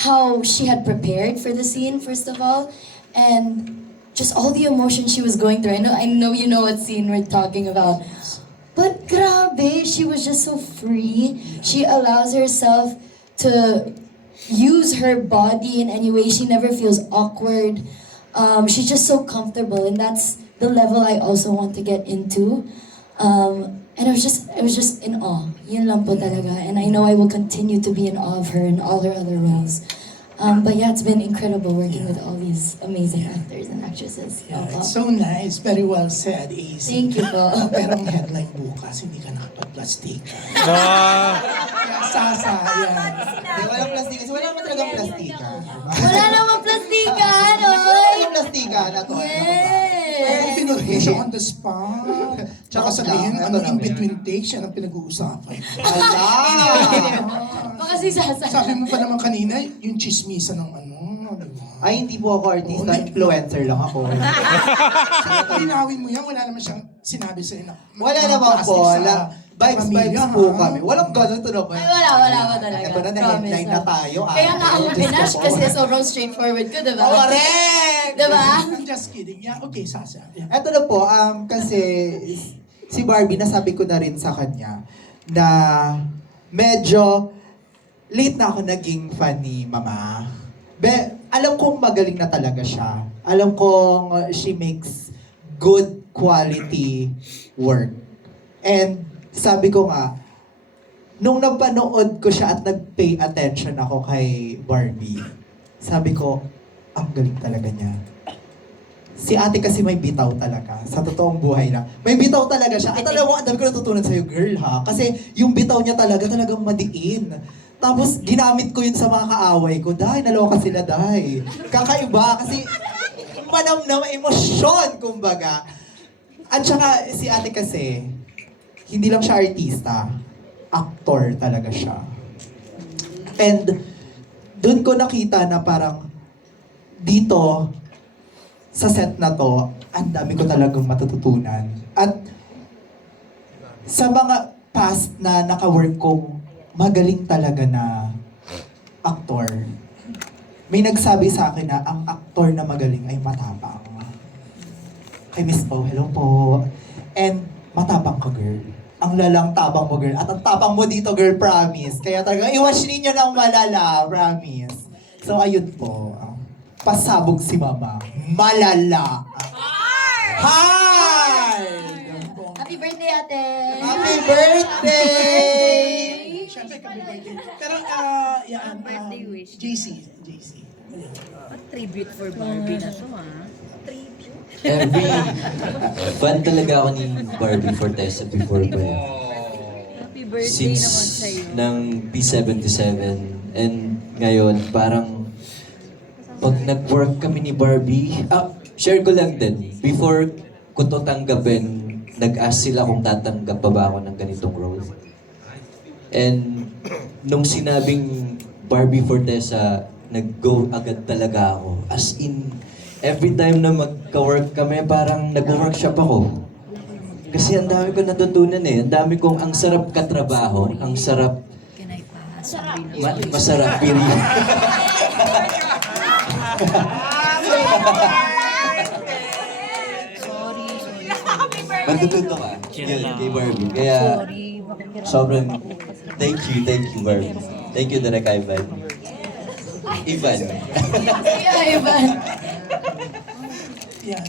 how she had prepared for the scene, first of all, and just all the emotion she was going through. I know you know what scene we're talking about. But grabe, she was just so free. She allows herself to use her body in any way. She never feels awkward. She's just so comfortable, and that's the level I also want to get into. And I was just in awe. Yun lang po talaga. And I know I will continue to be in awe of her and all her other roles. But yeah, it's been incredible working with all these amazing actors and actresses. Yeah, it's so nice. Very well said, AC. Thank you po. Pero ang headline bukas, hindi ka nakapag-plastic. Kaya Sasa, yan. Hindi, walang plastika. Wala naman talagang plastika. Wala namang plastikan, Wala oy! naman plastika na to. Pero pinurhin siya on the spot. Tsaka sabihin, ano in between takes, yan ang pinag-uusapan. Baka si Sasa. Sabi mo pa naman kanina, yung chismisa ng ano, di ba? Ay, hindi po ako artista. Influencer lang ako. Linawin mo yan, wala naman siyang sinabi sa'yo na. Wala naman po. Vibes po kami. Walang ganun to naman. Ay, wala talaga. Ito na, na-headline na tayo. Kaya nga ako pinash kasi sobrang straightforward ko, diba? Correct! Diba? I'm just kidding. Yeah, okay, Sasa. Yeah. Ito na po, kasi si Barbie, nasabi ko na rin sa kanya na medyo late na ako naging fan ni Mama. Alam kong magaling na talaga siya. Alam kong she makes good quality work. And sabi ko nga, nung napanood ko siya at nag-pay attention ako kay Barbie, sabi ko, ang galing talaga niya. Si ate kasi may bitaw talaga, sa totoong buhay na. May bitaw talaga siya. At alam mo, ang dami ko natutunan sa'yo, girl, ha? Kasi yung bitaw niya talagang madiin. Tapos, ginamit ko yun sa mga kaaway ko. Dahil, naloka sila, dahil. Kakaiba, kasi manamnam, emosyon, kumbaga. At saka, si ate kasi, hindi lang siya artista, actor talaga siya. And doon ko nakita na parang dito sa set na to, ang dami ko talagang matututunan. At sa mga past na naka-work kong magaling talaga na actor, may nagsabi sa akin na ang actor na magaling ay matapang. Kay Miss Po, hello po. And matapang ka, girl. Ang lalang tapang mo, girl. At ang tapang mo dito, girl, promise. Kaya talaga, i-watch ninyo ng malala, promise. So, ayun po. Pasabog si Mama. Malala. Hi! Happy birthday, ate! Happy birthday! Siyempre, happy birthday. Pero, yan, JC. Tribute for Barbie na to, Fan talaga ako ni Barbie Fortesa before pa yun. Happy birthday Since naman sa'yo. ng P77 and ngayon parang pag nag-work kami ni Barbie, share ko lang din, before ko to tanggapin, nag-ask sila kung tatanggap pa ba ako ng ganitong role. And nung sinabing Barbie Fortesa, nag-go agad talaga ako. As in, every time na magka-work kami, parang nag-workshop ako. Kasi ang dami ko natutunan eh. Ang dami kong, ang sarap katrabaho, ang sarap, masarap pili. Matututo ka. Yun, kay Barbie. Kaya, sobrang, thank you, Barbie. Thank you, Direk Ivan. Ivan. Yeah, Ivan. Yan.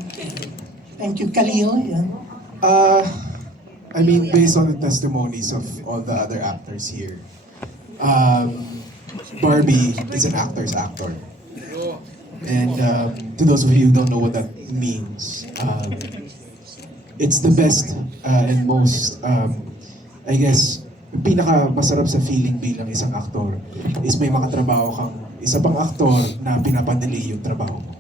Thank you, Khalil. Yan. I mean, based on the testimonies of all the other actors here, Barbie is an actor's actor. And to those of you who don't know what that means, it's the best and most, I guess, pinaka masarap sa feeling bilang isang aktor is may makatrabaho kang isa pang aktor na pinapadali yung trabaho mo.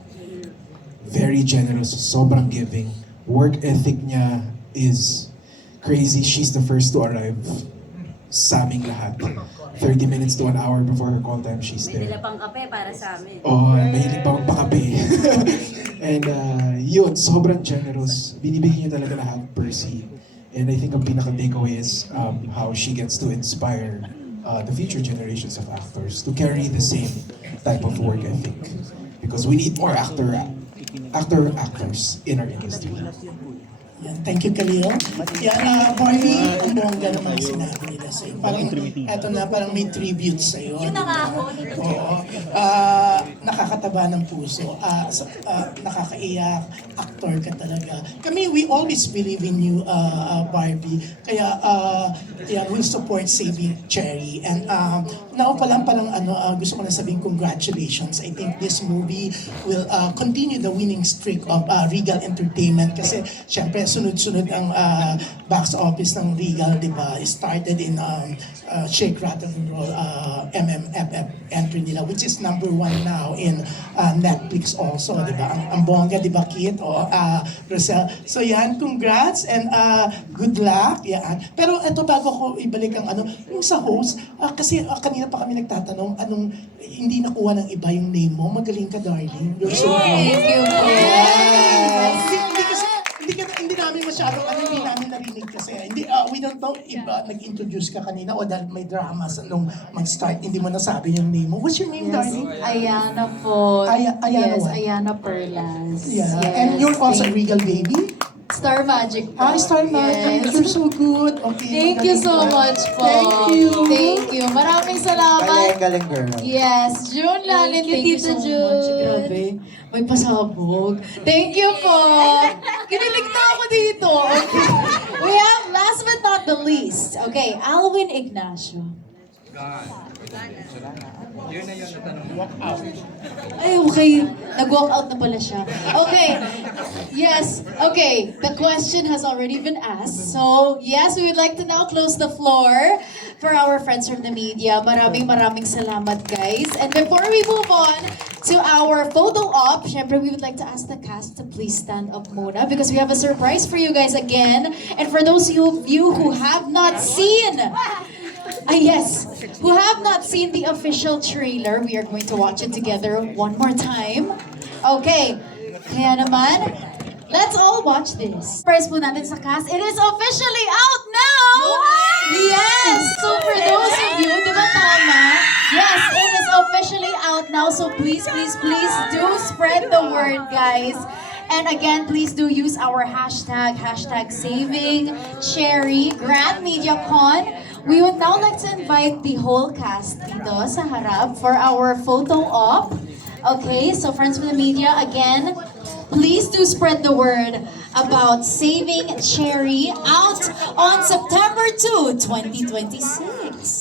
Very generous, sobrang giving. Work ethic niya is crazy. She's the first to arrive sa aming lahat. 30 minutes to an hour before her call time, she's there. May dala pang kape para sa amin. Oh, mahilig pa magpakape. And yun, sobrang generous. Binibigyan niya talaga lahat per scene. And I think ang pinaka-takeaway is how she gets to inspire the future generations of actors to carry the same type of work ethic. Because we need more actors in our industry. Yan. Thank you, Khalil. Yan, Barbie, ang bongga naman sinabi nila sa'yo. Parang, eto na, parang may tribute sa'yo. Yun na nga ako. Oo. Nakakataba ng puso. Nakakaiyak. Actor ka talaga. Kami, we always believe in you, Barbie. Kaya, will support Saving Cherry. And now palang gusto ko na sabihin congratulations. I think this movie will continue the winning streak of Regal Entertainment kasi syempre sunod-sunod ang box office ng Regal, di ba? Started in Shake, Rattle and Roll MMFF entry nila, which is #1 now in Netflix also, di ba? Ang bongga, di ba, Kit? O Rosel. So yan, congrats and good luck. Yan. Pero ito, bago ko ibalik ang yung sa host, kasi kanina pa kami nagtatanong, hindi nakuha ng iba yung name mo. Magaling ka, darling. You're so good. Thank you po. Yes. Hindi namin masyado, hindi namin narinig kasi. We don't know if nag-introduce ka kanina o dahil may dramas nung mag-start, hindi mo nasabi yung name mo. What's your name, darling? Ayana po. Ayana yes, what? Ayana Perlas. Yeah. Yes. And you're also a Regal baby? Star Magic po. Star Magic. Yes. You're so good. Okay. Thank you so much po. Thank you. Thank you. Maraming salamat. Galing, girl. Yes, June Lalin, thank you so much. Grabe, may pasabog. Thank you po. Kinilig na ako dito. Okay. We have, last but not the least, okay, Alwin Ignacio. Ay, okay. Nag-walk out na pala siya. Okay. Yes. Okay. The question has already been asked. So, yes, we would like to now close the floor for our friends from the media. Maraming salamat, guys. And before we move on to our photo op, syempre, we would like to ask the cast to please stand up muna because we have a surprise for you guys again. And for those of you who have not seen who have not seen the official trailer, we are going to watch it together one more time. Okay, kaya naman, let's all watch this. Surprise po natin sa cast, it is officially out now! Yes! So for those of you, di ba tama? Yes, it is officially out now, so please do spread the word, guys. And again, please do use our hashtag #SavingCherry Grand MediaCon. We would now like to invite the whole cast dito sa harap for our photo op. Okay, so friends from the media, again, please do spread the word about Saving Cherry out on September 2, 2026.